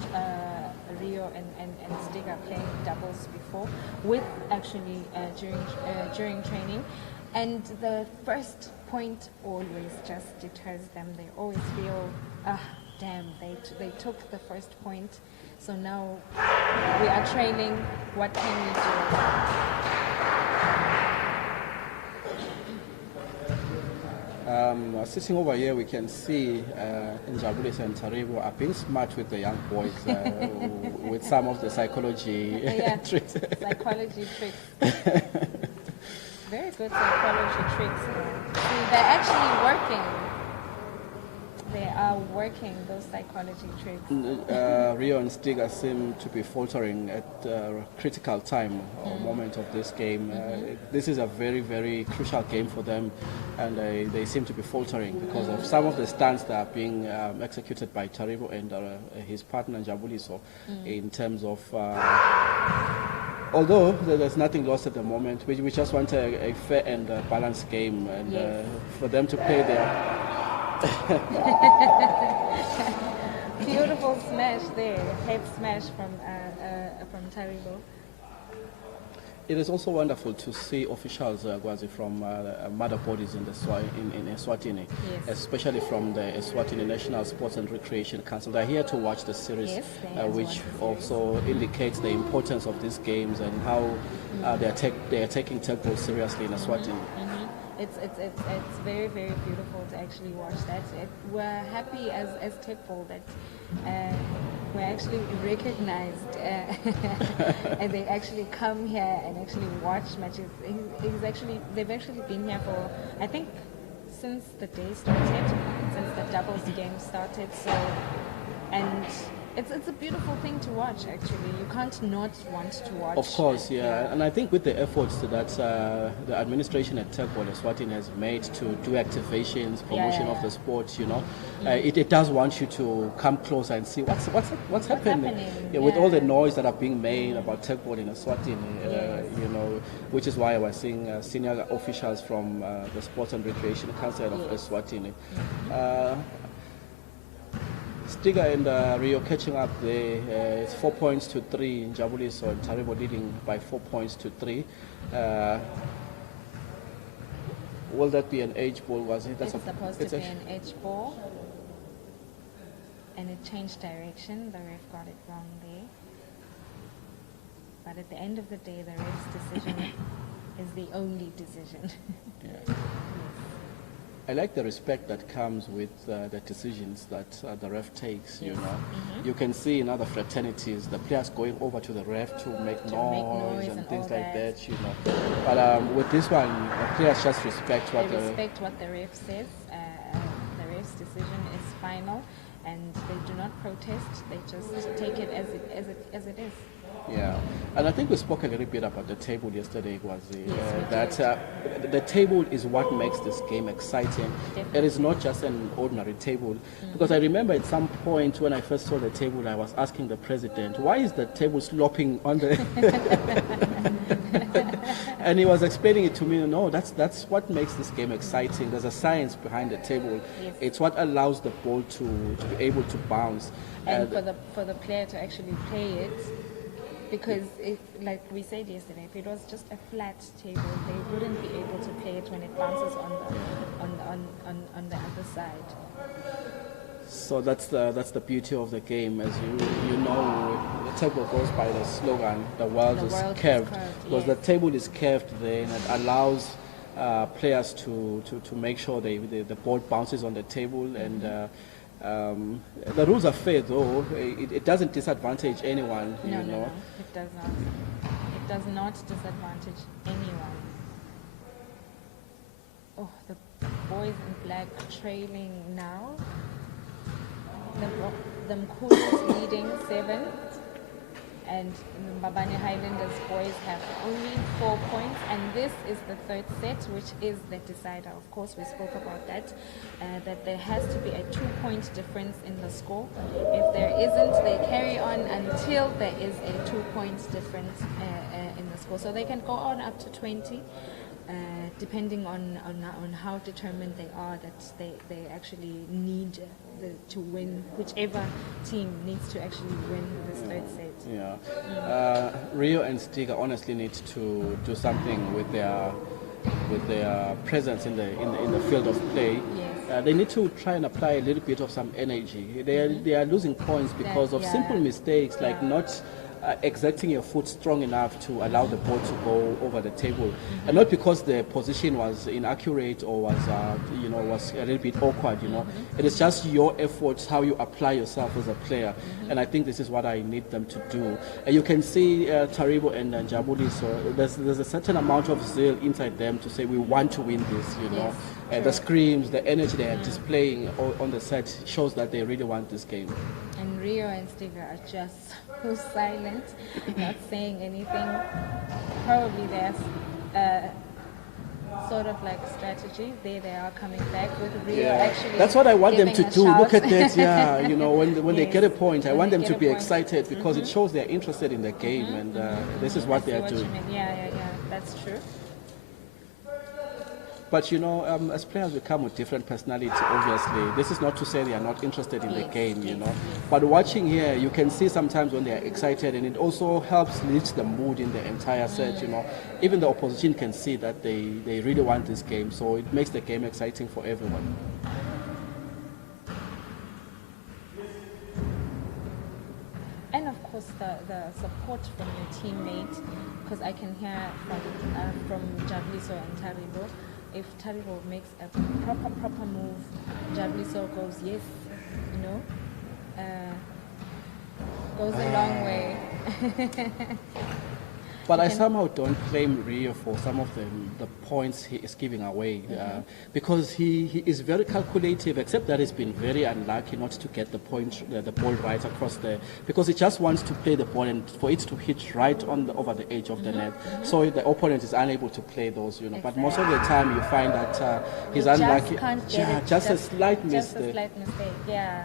Rio and Stiga playing doubles before, with actually during training, and the first point always just deters them. They always feel, damn, they took the first point, so now we are training. What can we do? Sitting over here, we can see Njabuliso and Taribo are being smart with the young boys with some of the psychology tricks. Psychology tricks. Very good psychology tricks. See, they're actually working. they are working those psychology tricks. Rio and Stiga seem to be faltering at a critical time or moment of this game. This is a very, very crucial game for them, and they seem to be faltering because of some of the stunts that are being executed by Taribo and his partner Jabuliso in terms of although there's nothing lost at the moment, we just want a fair and balanced game, and for them to play their beautiful smash there, head smash from Taribo. It is also wonderful to see officials from mother bodies in Eswatini, especially from the Eswatini National Sports and Recreation Council. They're here to watch the series, which also indicates the importance of these games and how they are taking Teqball seriously in Eswatini. It's very, very beautiful to actually watch that. We're happy as Teqball that we're actually recognized and they actually come here and actually watch matches. They've actually been here for, I think, since the day started, since the doubles game started. So, and it's a beautiful thing to watch, actually. You can't not want to watch. Of course, and I think with the efforts that the administration at Teqball Eswatini has made to do activations, promotion of the sport, it does want you to come closer and see what's happening. With all the noise that are being made about Teqball in Eswatini, which is why we're seeing senior officials from the Sports and Recreation Council of Eswatini. Stiga and Rio catching up there. It's 4 points to 3 in Jabuliso, and Taribo leading by 4 points to 3. Will that be an edge ball? Was it? It's supposed to be an edge ball, and it changed direction. The ref got it wrong there. But at the end of the day, the ref's decision is the only decision. I like the respect that comes with the decisions that the ref takes, You can see in other fraternities, the players going over to the ref to make noise and things like that, But with this one, the players just respect what the ref says. The ref's decision is final, and they do not protest. They just take it as it is. Yeah, and I think we spoke a little bit about the table yesterday. The table is what makes this game exciting. Definitely. It is not just an ordinary table. Because I remember at some point when I first saw the table, I was asking the president, why is the table sloping on the... And he was explaining it to me, no, that's what makes this game exciting. There's a science behind the table. Yes. It's what allows the ball to be able to bounce. And for the player to actually play it, because like we said yesterday, if it was just a flat table, they wouldn't be able to play it when it bounces on the other side. So that's the beauty of the game, as you know, the table goes by the slogan, the world is curved, because the table is curved there, and it allows players to make sure the ball bounces on the table, and the rules are fair, though. It doesn't disadvantage anyone. No, it does not. It does not disadvantage anyone. Oh, the boys in black trailing now. The Mkhulu is leading 7, and the Mbabane Highlanders boys have only 4 points, and this is the third set, which is the decider. Of course, we spoke about that, that there has to be a 2-point difference in the score. If there isn't, they carry on until there is a 2-point difference in the score. So they can go on up to 20. Depending on how determined they are, that they actually need to win, whichever team needs to actually win this third set. Rio and Stiga honestly need to do something with their presence in the field of play. Yes. They need to try and apply a little bit of some energy. They are losing points because of simple mistakes, like not exerting your foot strong enough to allow the ball to go over the table, and not because the position was inaccurate or was was a little bit awkward. It is just your efforts, how you apply yourself as a player, and I think this is what I need them to do. And you can see Taribo and Jabuli, so there's a certain amount of zeal inside them to say we want to win this. Yes, the screams, the energy they are displaying on the set shows that they really want this game. And Rio and Stiga are just so silent, not saying anything. Probably there's sort of like strategy. They are coming back with Rio actually. That's what I want them to giving a do. shout. Look at that, when they Yes. get a point, I When want they them to get a be point. excited because it shows they're interested in the game, and this is what I see they are what you doing. mean. Yeah, that's true. But as players we come with different personality, obviously. This is not to say they are not interested in the Yes, game, yes. But watching here, you can see sometimes when they are excited, and it also helps lift the mood in the entire set, Even the opposition can see that they really want this game, so it makes the game exciting for everyone. And of course the support from your teammate, because I can hear from Jabliso and Taribo, if Taribo makes a proper move, Jabliso goes yes, goes a long way. But I somehow don't blame Rio for some of the points he is giving away, because he is very calculative, except that he's been very unlucky not to get the ball right across there, because he just wants to play the ball and for it to hit right over the edge of the net, so the opponent is unable to play those, But most of the time you find that he's unlucky. Just a slight Just mistake. a slight mistake, yeah.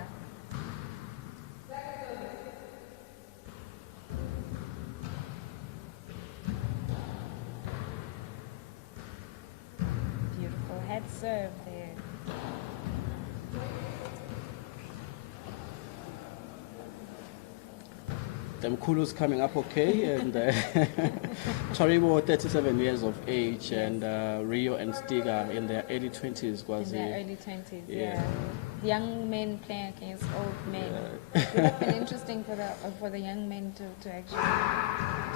Beautiful head serve there. The Mkulu's coming up okay, and Taribo, 37 years of age, and Rio and Stiga in their early 20s. In their early 20s, yeah. Young men playing against old men. It would have been interesting for the young men to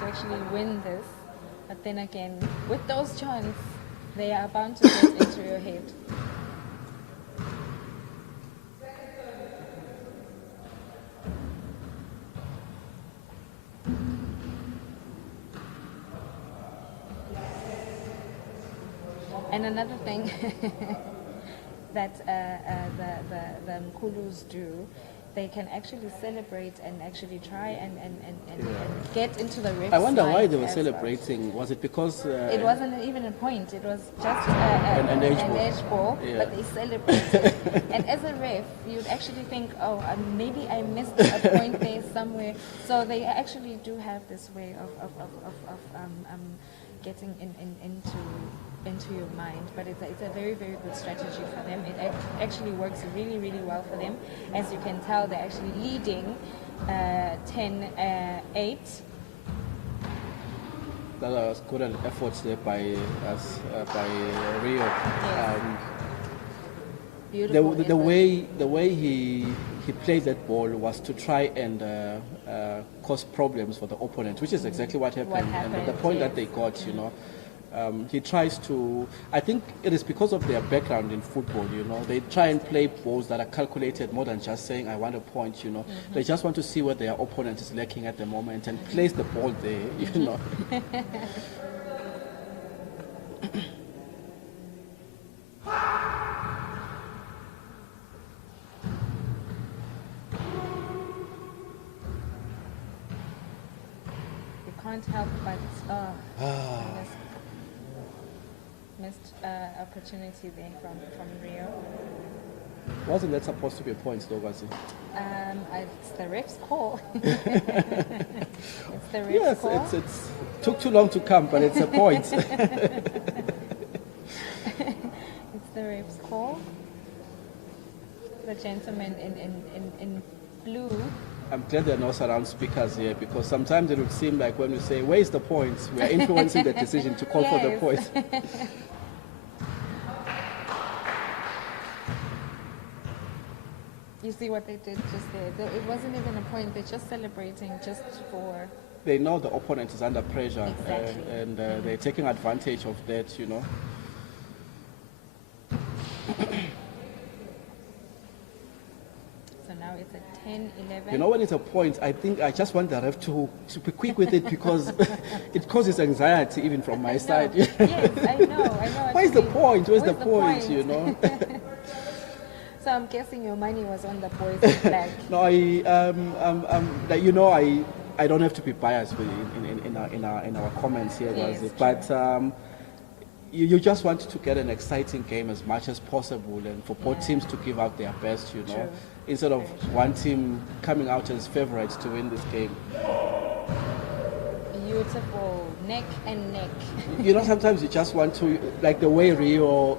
actually win this. But then again, with those chants, they are bound to get into your head. And another thing that the Mkulus do, they can actually celebrate and actually try and get into the ref's I wonder why mind they were as well. celebrating. Was it because... It wasn't even a point. It was just an edge ball. edge ball, Yeah. but they celebrated. And as a ref, you'd actually think, oh, maybe I missed a point there somewhere. So they actually do have this way of getting into your mind. But it's a very, very good strategy for them. It actually works really, really well for them. As you can tell, they're actually leading 10-8. That was good efforts there by Rio. Yes. The Beautiful way he played that ball was to try and cause problems for the opponent, which is exactly what happened. And the point that they got, he tries to. I think it is because of their background in football. They try and play balls that are calculated more than just saying I want a point. They just want to see where their opponent is lacking at the moment and place the ball there. You can't help but missed opportunity there from Rio. Wasn't that supposed to be a point, though, was it? It's the ref's call. It's the ref's Yes, call. it's took too long to come, but it's a point. It's the ref's call. The gentleman in blue. I'm glad there are no surround speakers here, because sometimes it would seem like when we say, where's the points? We are influencing the decision to call for the Yes. point. You see what they did just there. It wasn't even a point. They're just celebrating just for they know the opponent is under pressure, Exactly. and they're taking advantage of that, you know. So now it's a 10-11. You know, when it's a point, I think I just want the ref to be quick with it because it causes anxiety even from my side. Yes, I know. Where's the actually. point? Where's the Where's point? the You know. So I'm guessing your money was on the boys in black. No, like, you know, I don't have to be biased with in our comments here, Yes, was it? true. But you just want to get an exciting game as much as possible, and for both Yeah. teams to give out their best, you know, True. instead of Very true. one team coming out as favorites to win this game. Beautiful neck and neck. You know, sometimes you just want to, like the way Rio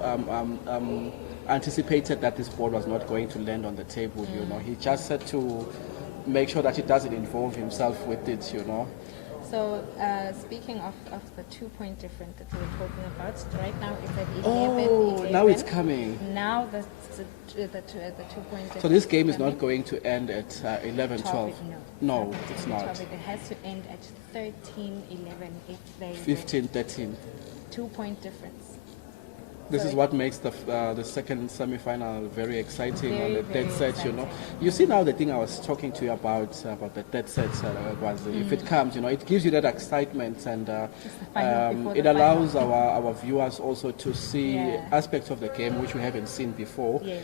anticipated that this ball was not going to land on the table, you know. He just had to make sure that he doesn't involve himself with it, you know. So speaking of the 2-point difference that we were talking about, right now it's at 11. Oh, now it's coming. Now the 2-point difference. So this game is coming. not going to end at 11-12. 12, No, not it's 11, not. 12. It has to end at 13-11 if they 15-13. 2-point difference. This So is what makes the second semi-final very exciting on Very, the dead very set, you know. exciting. You see now the thing I was talking to you about the dead set was if it comes, you know, it gives you that excitement, and final before it the allows our viewers also to see Yeah. aspects of the game which we haven't seen before. Yes.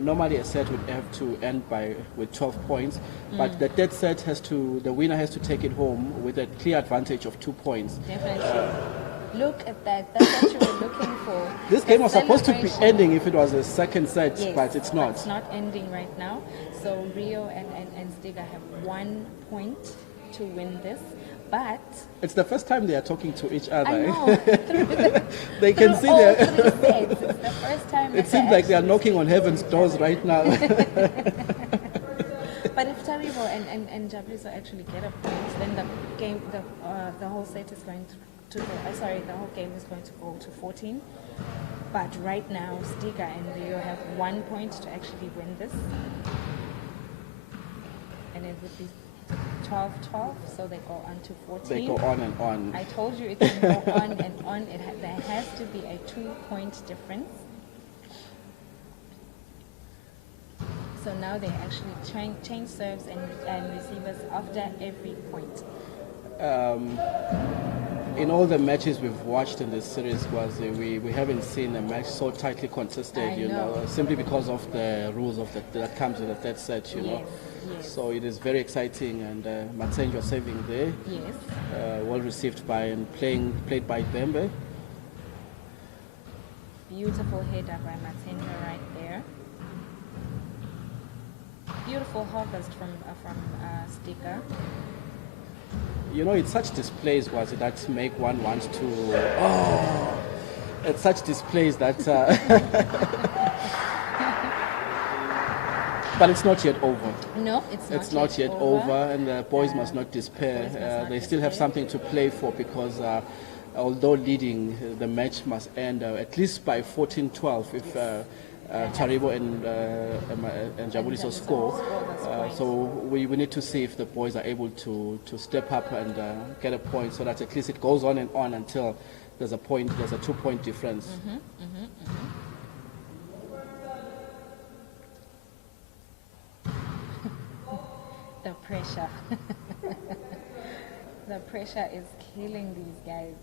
Normally a set would have to end with 12 points, but the dead set the winner has to take it home with a clear advantage of 2 points. Definitely. Look at that. That's what you were looking for. This The game was supposed to be celebration. ending if it was a second set, Yes, but it's not. It's not ending right now. So Rio and Stiga have 1 point to win this. But It's the first time they are talking to each other. I eh? know They can through see all their. 3 sets, it's the first time. It seems like they are knocking on heaven's doors right now. But if Taribo and Jabriso actually get a point, then the game, the whole set is going to go. The whole game is going to go to 14. But right now, Stiga and Rio have 1 point to actually win this, and it would be 12-12. So they go on to 14. They go on and on. I told you it can go on and on. There has to be a 2-point difference. So now they actually change serves and receivers after every point. In all the matches we've watched in this series, we haven't seen a match so tightly contested, I you know, know. simply because of the rules of that comes with the third set, you know. Yes. So it is very exciting, and Matsenjo saving there, Yes. well received by and played by Dembe. Beautiful header by Matenga right there. Beautiful harvest from Sticker. You know, it's such displays that make one want to. Oh, it's such displays that. But it's not yet over. No, it's not. It's not yet over, and the boys must not despair. boys must not They still have despair. something to play for because although leading, the match must end at least by 14-12 if Taribo and Jabuliso score. So we need to see if the boys are able to step up and get a point, so that at least it goes on and on until there's a 2-point difference. The pressure. The pressure is killing these guys.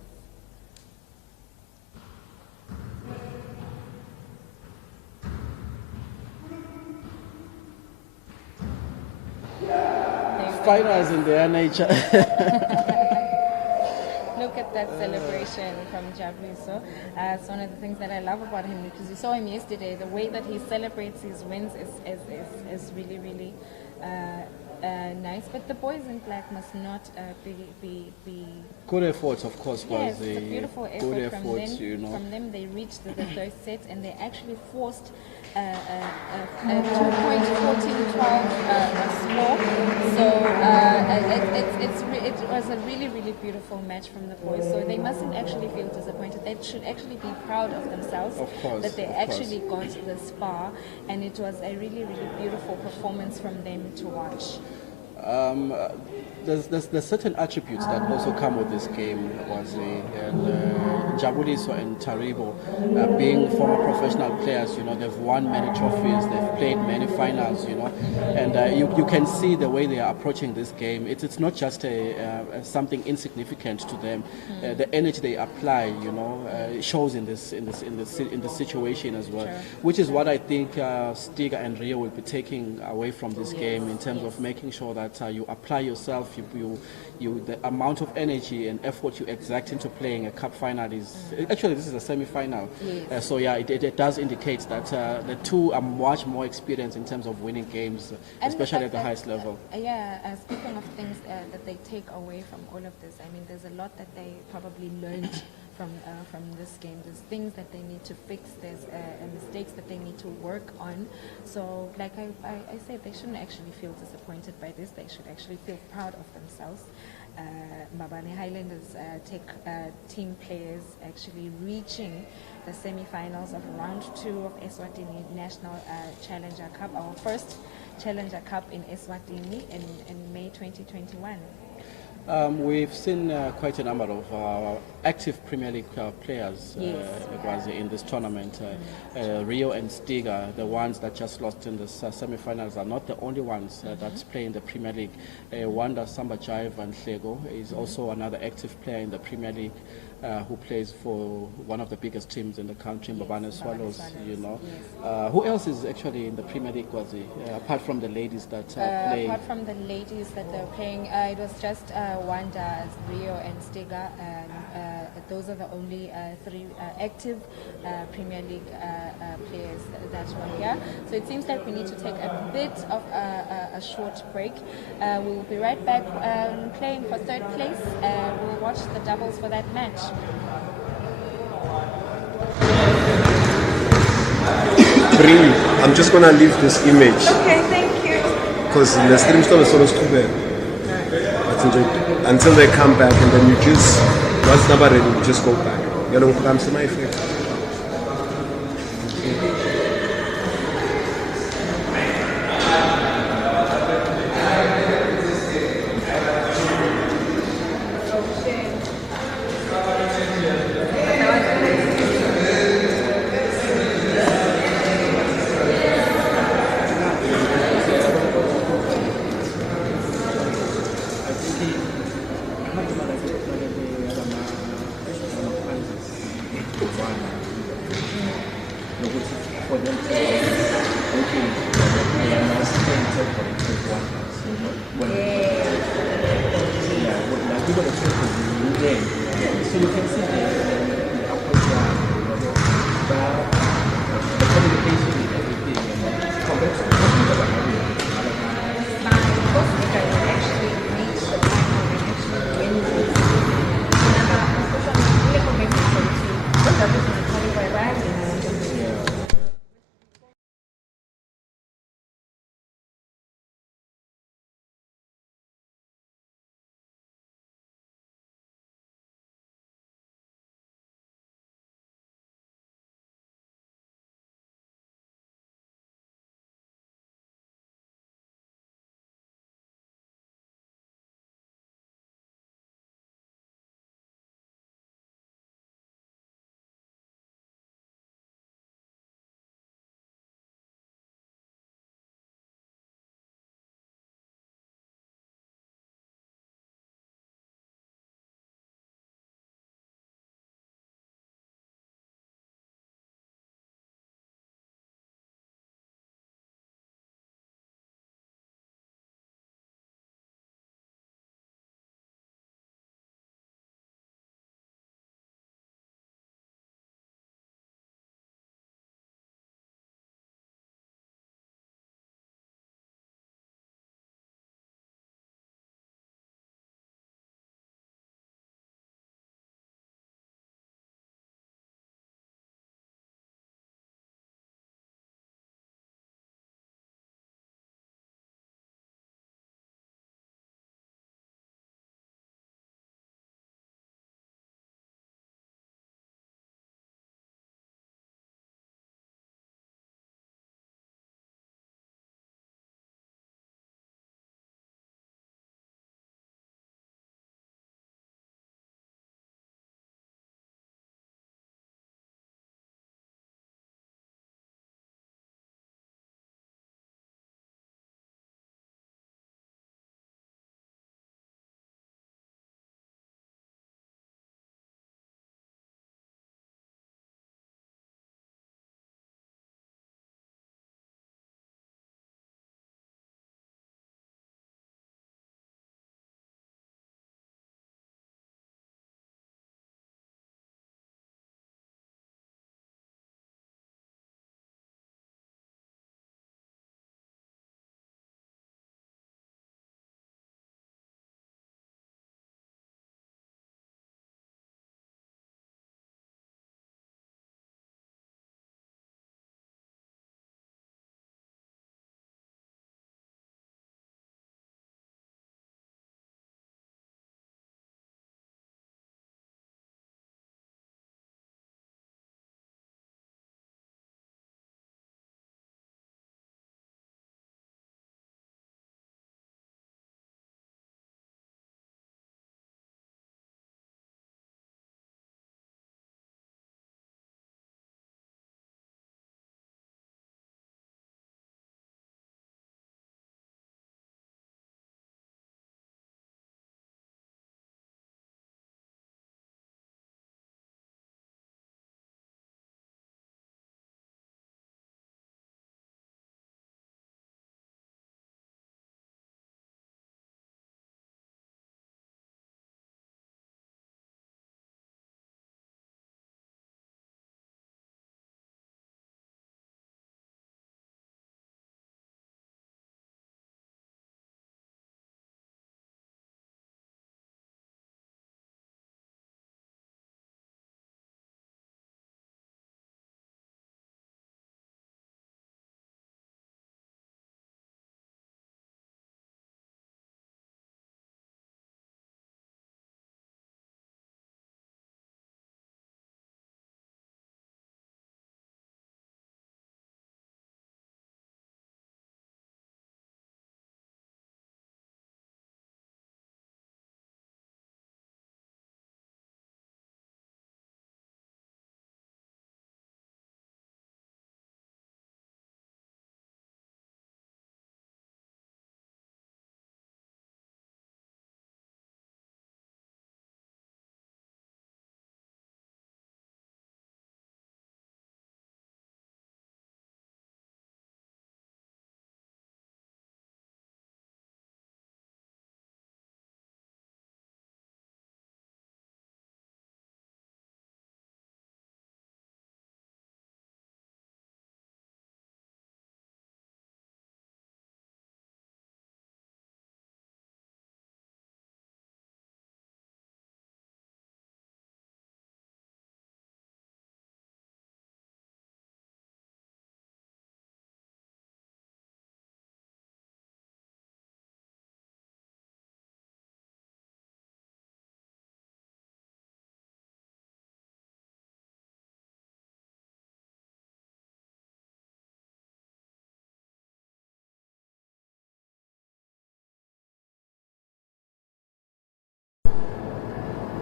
Finals in their nature. Look at that celebration from Jabriso. It's one of the things that I love about him, because you saw him yesterday. The way that he celebrates his wins is really, really nice. But the boys in black must not be Good efforts, of course, yes, was it's a beautiful effort good from efforts, them. you know. From them, they reached the third set, and they actually forced a 2-point 14-12 score. So it was a really, really beautiful match from the boys. So they mustn't actually feel disappointed. They should actually be proud of themselves, Of course, that they of actually got this far, and it was a really, really beautiful performance from them to watch. there's certain attributes that also come with this game, Wazi, and Jabuliso and Taribo, being former professional players, they've won many trophies, they've played many finals, and you can see the way they are approaching this game. It's not just something insignificant to them. The energy they apply, shows in this situation as well, which is what I think Stiga and Rio will be taking away from this game in terms of making sure that you apply yourself, the amount of energy and effort you exact into playing a cup final is actually, this is a semi-final. So yeah, it does indicate that the two are much more experienced in terms of winning games, especially at the highest level. Speaking of things that they take away from all of this, I mean, there's a lot that they probably learned from this game. There's things that they need to fix, there's mistakes that they need to work on. So like I said, they shouldn't actually feel disappointed by this. They should actually feel proud of themselves. Mbabane Highlanders team players actually reaching the semi-finals of round 2 of Eswatini National Challenger Cup, our first Challenger Cup in Eswatini in May 2021. We've seen quite a number of active Premier League players in this tournament. Rio and Stiga, the ones that just lost in the semi-finals, are not the only ones that play in the Premier League. Wanda Sambajayev and Hlego is also another active player in the Premier League. Who plays for one of the biggest teams in the country, Teqball Swallows, Who else is actually in the Premier League, apart from the ladies that play? Apart from the ladies that they're playing, it was just Wanda, Rio and Stiga. Those are the only 3 active Premier League players that were here. So it seems like we need to take a bit of a short break. We will be right back playing for 3rd place. We'll watch the doubles for that match. Bring. I'm just gonna leave this image. Okay, thank you. Because the stream still is sort of until they come back, and then you just once number ready, you just go back. You don't come to my face. So you can see the communication and everything, and compared to Actually reach the final and actually win this.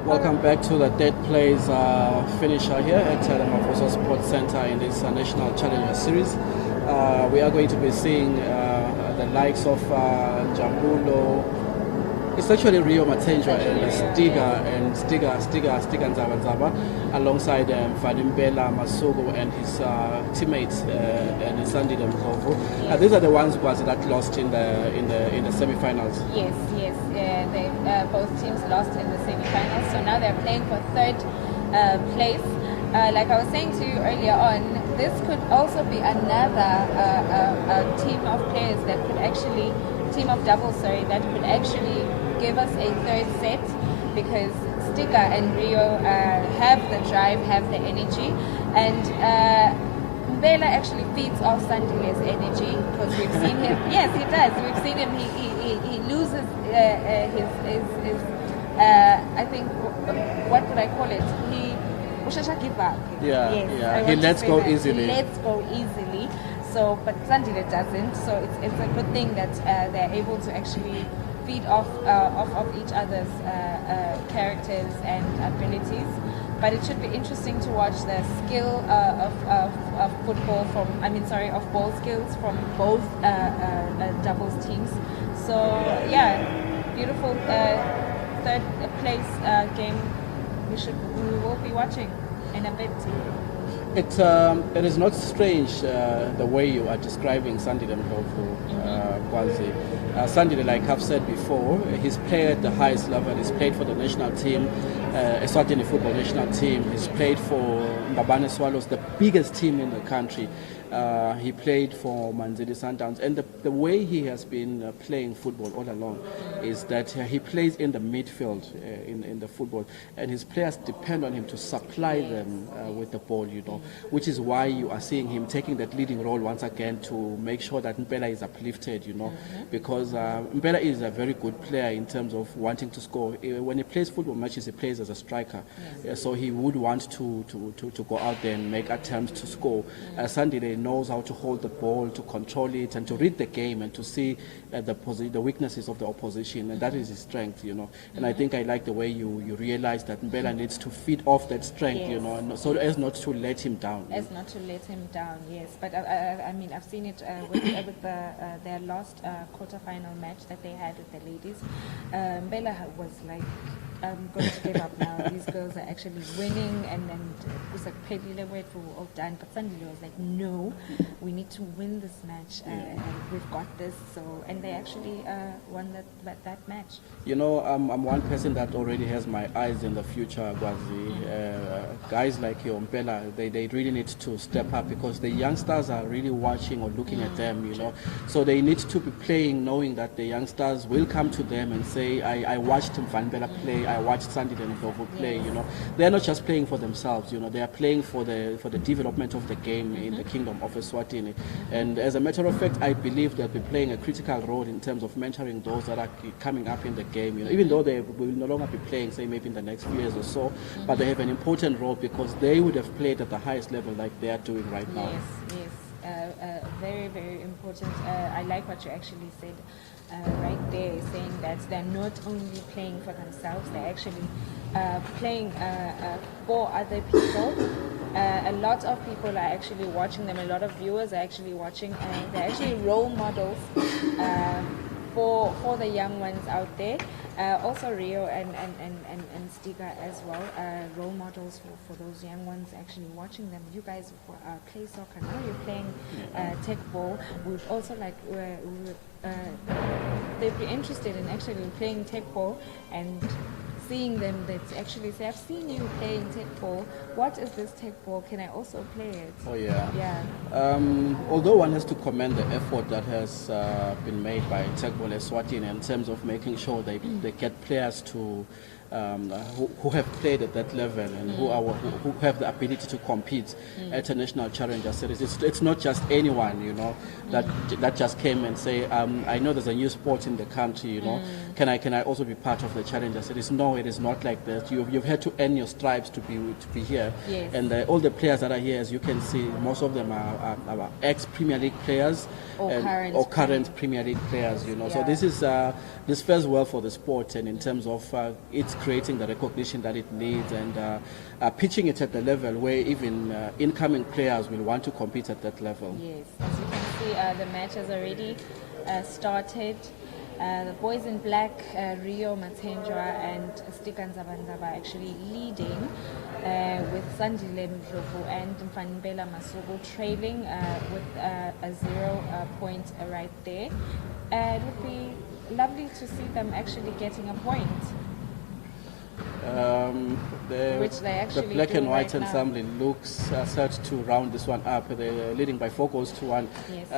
Welcome back to the third place finisher here at the Mafosa Sports Center in this National Challenger Series. We are going to be seeing the likes of Jambulo. It's actually Rio Matenjwa and Stiga Nzaba alongside Fanimbela Masugu and his teammates and Sandi Mzovu. These are the ones that lost in the semi-finals. Yes. They both teams lost in the semi-finals, so now they're playing for third place. Like I was saying to you earlier on, this could also be another team of players that could actually, team of doubles, that could actually give us a third set, because Stiga and Rio have the drive, have the energy, and Mbela actually feeds off Sandile's energy, because we've seen him. Yes, he does. We've seen him. He loses his I think, what would I call it? He give up. Yeah. He lets go easily. He lets go easily. So, but Sandile doesn't. So it's a good thing that they're able to actually feed off each other's characters and abilities. But it should be interesting to watch the skill of football of ball skills from both doubles teams. So yeah, beautiful third place game. We will be watching in a bit. It is not strange the way you are describing Sandile Mdlovu, Kwazi. Sandile, like I've said before, he's played at the highest level. He's played for the national team, Eswatini football national team. He's played for Mbabane Swallows, the biggest team in the country. He played for Manzini Sundowns, and the way he has been playing football all along is that he plays in the midfield in the football, and his players depend on him to supply them with the ball, which is why you are seeing him taking that leading role once again to make sure that Mbela is uplifted, because Mbela is a very good player in terms of wanting to score. When he plays football matches, he plays as a striker, so he would want to go out there and make attempts to score. Sandile knows how to hold the ball, to control it, and to read the game, and to see the weaknesses of the opposition, and that is his strength, And I think I like the way you realize that Mbela needs to feed off that strength, so as not to let him down. As not to let him down, yes. But I mean, I've seen it with their last quarter-final match that they had with the ladies. Mbela was like, I'm going to give up now. These girls are actually winning, and then it was like Pedile wait for all done. But Sandile was like, no, we need to win this match. We've got this. So, and they actually won that match. I'm one person that already has my eyes in the future, Gwazi. Guys like Mbela, they really need to step up, because the youngsters are really watching or looking at them, So they need to be playing knowing that the youngsters will come to them and say, I watched Van Mbela play, I watched Sandile Mdlovu play, They're not just playing for themselves, they are playing for the development of the game in the Kingdom of Eswatini. And as a matter of fact, I believe they'll be playing a critical role in terms of mentoring those that are coming up in the game, even though they will no longer be playing, say maybe in the next few years or so, but they have an important role because they would have played at the highest level like they are doing right now. Yes. Very, very important. I like what you actually said right there, saying that they're not only playing for themselves, they're actually playing for other people. A lot of people are actually watching them. A lot of viewers are actually watching. They're actually role models for the young ones out there. Also Rio and Stiga as well, role models for those young ones actually watching them. You guys play soccer now, you're playing Teqball. We'd also they'd be interested in actually playing Teqball and seeing them that actually say, I've seen you playing Teqball. What is this Teqball? Can I also play it? Oh yeah. Yeah. Although one has to commend the effort that has been made by Teqball Eswatini in terms of making sure they get players to who have played at that level and who have the ability to compete at a national challenger series. It's not just anyone, that just came and say, I know there's a new sport in the country, can I also be part of the challenger series? No, it is not like that. You've had to earn your stripes to be here. Yes. And all the players that are here, as you can see, most of them are ex-Premier League players or current Premier League players, Yeah. So this fares well for the sport, and in terms of it's creating the recognition that it needs, and pitching it at the level where even incoming players will want to compete at that level. Yes, as you can see, the match has already started. The boys in black, Rio Matendra and Stikan Zabandaba, actually leading with Sandile Mdlovu and Mfanibela Masuku trailing with a 0 point right there. It would be lovely to see them actually getting a point. Which they actually the black do and white right now. ensemble looks set to round this one up. They're leading by 4-1. Yes.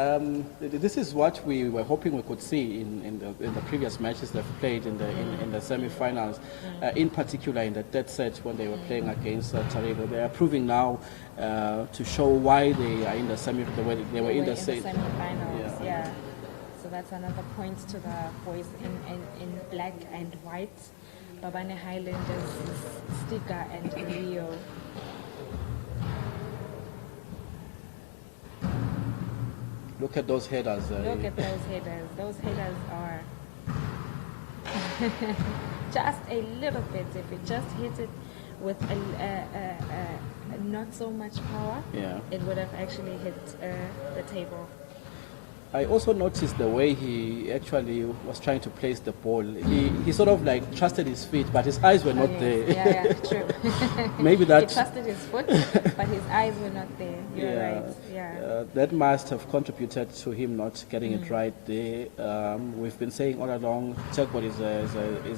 This is what we were hoping we could see in the previous matches they've played in the semi-finals, in particular in the third set when they were playing against Taribo. They are proving now to show why they are in the they were in the semi-finals. Yeah. So that's another point to the boys in black and white. Babane Highlanders, Sticker and Rio. Look at those headers. Look at those headers. Those headers are just a little bit. If it just hit it with not so much power, it would have actually hit the table. I also noticed the way he actually was trying to place the ball. He sort of like trusted his feet, but his eyes were not there. Yeah, true. Maybe that he trusted his foot, but his eyes were not there. You're right. Yeah. That must have contributed to him not getting it right there. We've been saying all along, Teqball is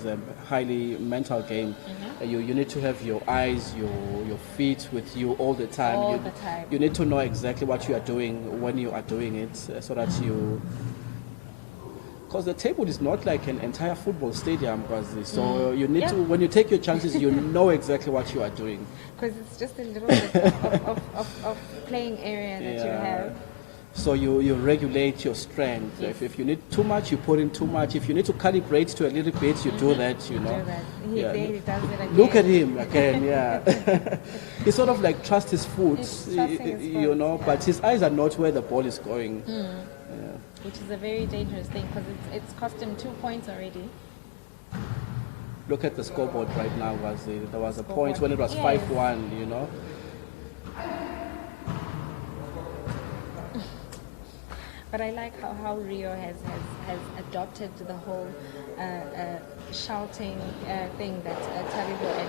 a highly mental game. You need to have your eyes, your feet with you all the time. All the time. You need to know exactly what you are doing when you are doing it, so that because the table is not like an entire football stadium, so you need to, when you take your chances, you know exactly what you are doing. Because it's just a little bit of playing area that you have. So you regulate your strength. Yes. If you need too much, you put in too much. If you need to calibrate to a little bit, you do that, you know. Do that. He does it again. Look at him again, yeah. He sort of like trusts his foot, you know, but his eyes are not where the ball is going. Which is a very dangerous thing because it's cost him 2 points already. Look at the scoreboard right now. There was a point when it was 5-1, you know. But I like how Rio has adopted the whole shouting thing that Taribo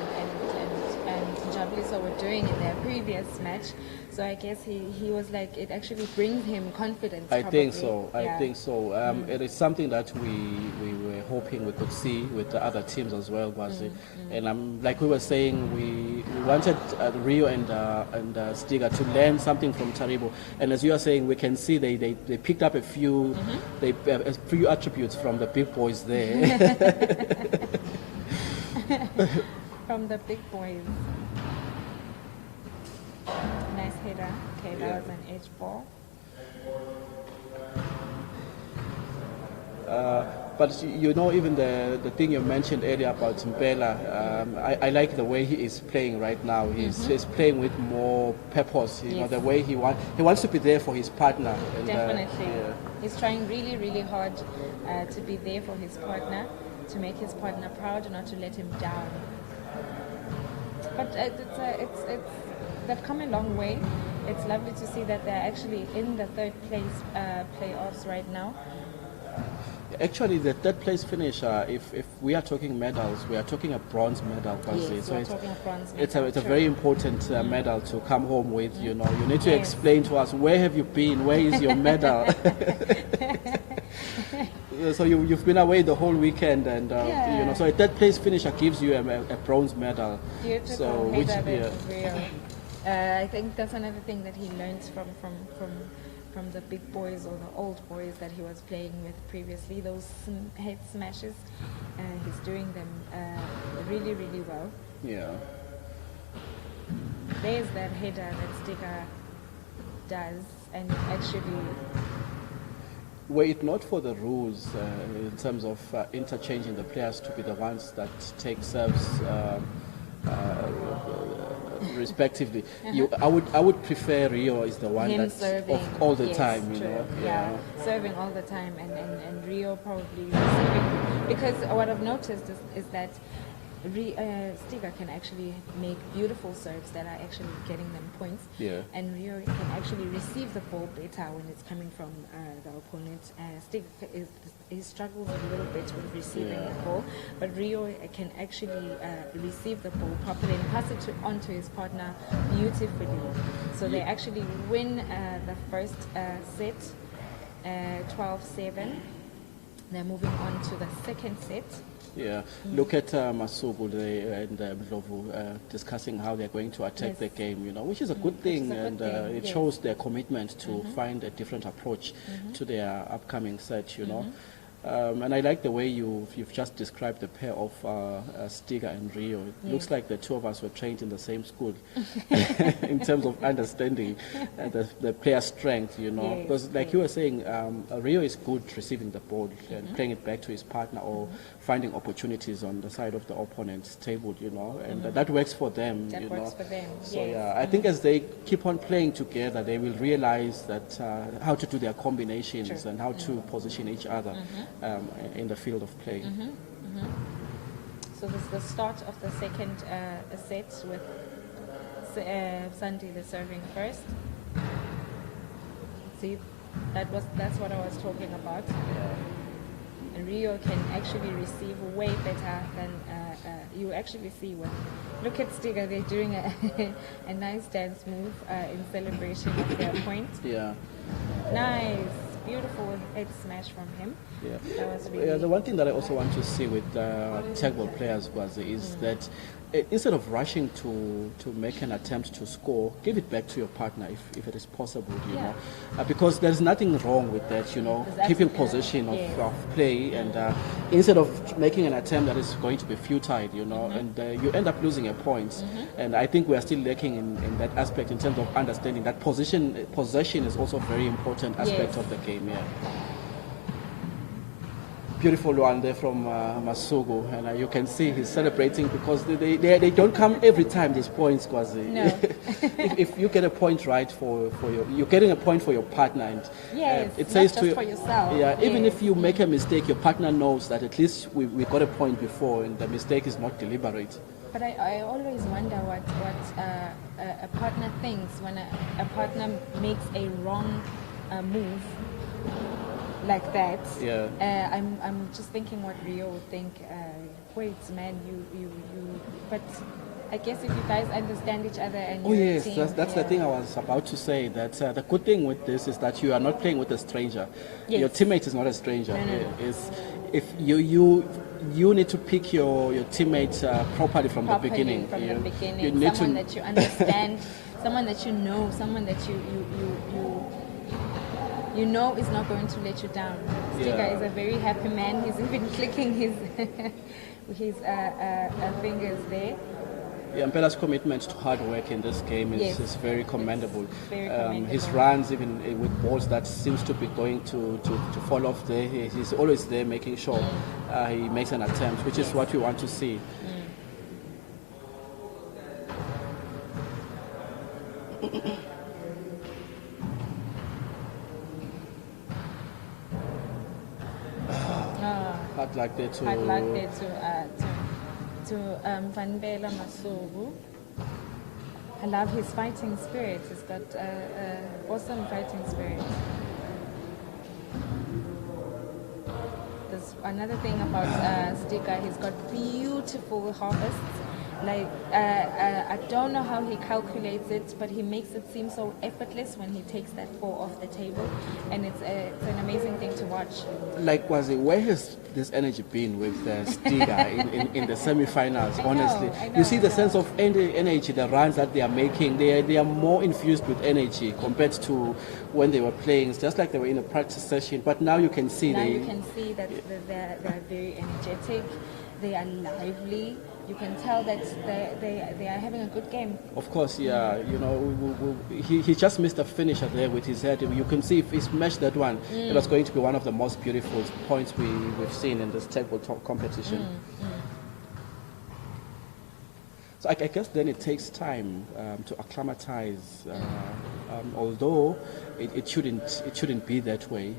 and Jabliso were doing in their previous match. So I guess he was like, it actually brings him confidence. I think so. It is something that we were hoping we could see with the other teams as well, and like we were saying, we wanted Rio and Stiga to learn something from Taribo, and as you are saying, we can see they picked up a few a few attributes from the big boys there. From the big boys. Nice header. Okay, that was an edge ball. But you know, even the thing you mentioned earlier about Mpela, I like the way he is playing right now. He's playing with more purpose. You know, the way he wants to be there for his partner. And, definitely. He's trying really, really hard to be there for his partner, to make his partner proud, not to let him down. But they've come a long way. It's lovely to see that they're actually in the third place playoffs right now. Actually, the third place finish, if we are talking medals, we are talking a bronze medal. Yes, so we're talking a bronze medal. It's a very important medal to come home with. You know, you need to explain to us, where have you been? Where is your medal? So you've been away the whole weekend, and you know, so a third place finisher gives you a bronze medal. Beautiful. So which I think that's another thing that he learns from the big boys or the old boys that he was playing with previously. Those head smashes, he's doing them really, really well. Yeah. There's that header that Sticker does, and it actually. Were it not for the rules in terms of interchanging the players to be the ones that take serves respectively, I would prefer Rio is the one that's serving all the time, you know. Yeah, serving all the time, and Rio probably receiving, because what I've noticed is that Stiga can actually make beautiful serves that are actually getting them points. Yeah. And Rio can actually receive the ball better when it's coming from the opponent. Stiga he struggles a little bit with receiving the ball, but Rio can actually receive the ball properly and pass it onto his partner beautifully. So they actually win the first set 12-7. They're moving on to the second set. Yeah, look at Masugu and Mdlovu discussing how they're going to attack the game, you know, which is a good thing, and it shows their commitment to find a different approach to their upcoming set, you know. And I like the way you've just described the pair of Stiga and Rio. It looks like the two of us were trained in the same school in terms of understanding the player's strength, you know. Because like you were saying, Rio is good receiving the ball and playing it back to his partner or finding opportunities on the side of the opponent's table, you know. And that works for them, That you works know. for them, So yes. yeah, I think as they keep on playing together, they will realize that how to do their combinations and how to position each other in the field of play. So this is the start of the second set with Sandy the serving first. See, that's what I was talking about. And Rio can actually receive way better than you actually see when. Look at Stiga, they're doing a nice dance move in celebration of their point. Yeah. Nice, beautiful head smash from him. Yeah. That was really The one thing that I also want to see with Teqball players is that instead of rushing to make an attempt to score, give it back to your partner if it is possible, you know, because there's nothing wrong with that, you know, keeping possession of play, and instead of making an attempt that is going to be futile, you know, and you end up losing a point. And I think we are still lacking in that aspect in terms of understanding that possession is also a very important aspect of the game. Yeah. Beautiful one there from Masugu, and you can see he's celebrating because they don't come every time, these points, because No. if you get a point right for you're getting a point for your partner, and it says not to just for yourself. even if you make a mistake, your partner knows that at least we got a point before, and the mistake is not deliberate. But I always wonder what a partner thinks when a partner makes a wrong move like that. Yeah. I'm just thinking what Rio would think. Wait, man, you. But I guess if you guys understand each other and Oh you're a yes, team, that's the thing I was about to say. That the good thing with this is that you are not playing with a stranger. Yes. Your teammate is not a stranger. No. If you need to pick your teammate properly from the beginning. From the beginning, You need someone that you understand, someone that you know, someone that you know is not going to let you down. Stiga is a very happy man. He's even clicking his fingers there. Yeah, Mpella's commitment to hard work in this game is very commendable. Very commendable. His runs, even with balls that seems to be going to fall off there, he's always there making sure he makes an attempt, which is what we want to see. Hard luck there to... I'd like there to Van Bela Masugu. I love his fighting spirit. He's got awesome fighting spirit. There's another thing about Stiga. He's got beautiful harvests. Like I don't know how he calculates it, but he makes it seem so effortless when he takes that ball off the table, and it's an amazing thing to watch. Like, where has this energy been with Stiga in the semi-finals? Honestly, you see the sense of energy, the runs that they are making. They are more infused with energy compared to when they were playing. It's just like they were in a practice session, but now you can see you can see that they're very energetic. They are lively. You can tell that they are having a good game. Of course, yeah. You know, he just missed a finisher there with his head. You can see if he smashed that one, it was going to be one of the most beautiful points we've seen in this Teqball competition. So I guess then it takes time to acclimatize. Although it shouldn't be that way.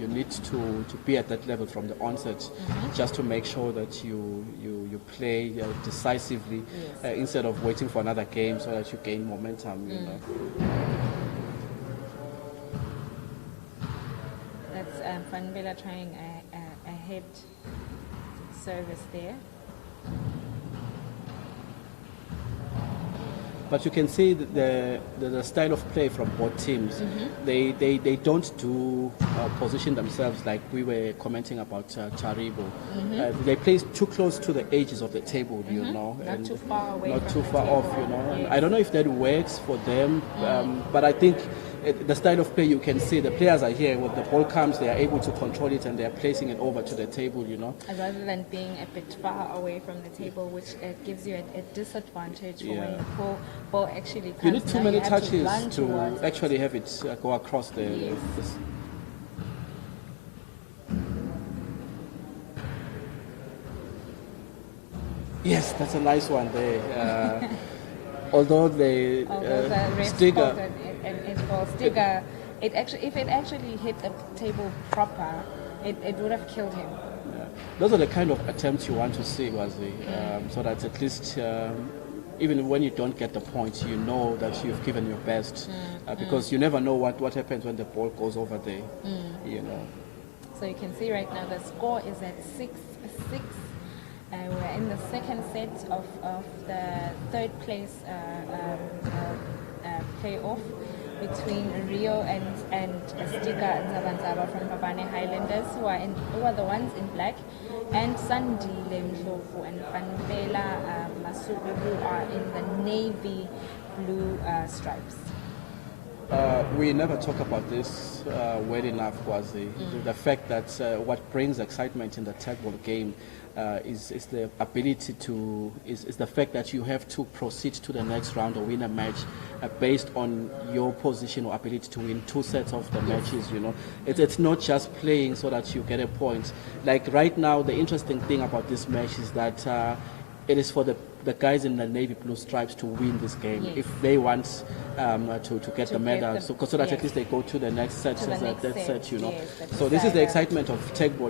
You need to be at that level from the onset, just to make sure that you play decisively, instead of waiting for another game so that you gain momentum. You know. That's Fanbela trying a head service there. But you can see that the style of play from both teams. They don't do position themselves like we were commenting about Charibo. They play too close to the edges of the table, you know, Not too far away. not from too the far table. off, you know. And I don't know if that works for them, but I think the style of play, you can see the players are here. When the ball comes, they are able to control it and they are placing it over to the table, you know. Rather than being a bit far away from the table, which gives you a disadvantage for when the ball actually comes. You need too Now many have touches run to towards it. actually have it go across the. Yes. Yes, that's a nice one there. Although the ref Stiger, called it for Stiger, if it actually hit the table proper, it would have killed him. those are the kind of attempts you want to see, Wazi, so that at least even when you don't get the point, you know that you've given your best, because you never know what happens when the ball goes over there, you know. So you can see right now the score is at 6-6. We're in the second set of the third place playoff between Rio and Stika Nzabantaba from Babane Highlanders, who are the ones in black, and Sandile Mdlovu and Fanbela Masuku, who are in the navy blue stripes. We never talk about this well enough, Wazi. The fact that what brings excitement in the Teqball game is the ability is the fact that you have to proceed to the next round or win a match based on your position or ability to win two sets of the matches, you know. It's not just playing so that you get a point. Like right now, the interesting thing about this match is that it is for the guys in the navy blue stripes to win this game if they want to get the medal, so that at least they go to the next set, To the next set, you know. yes, So this is the decider. excitement of Teqball.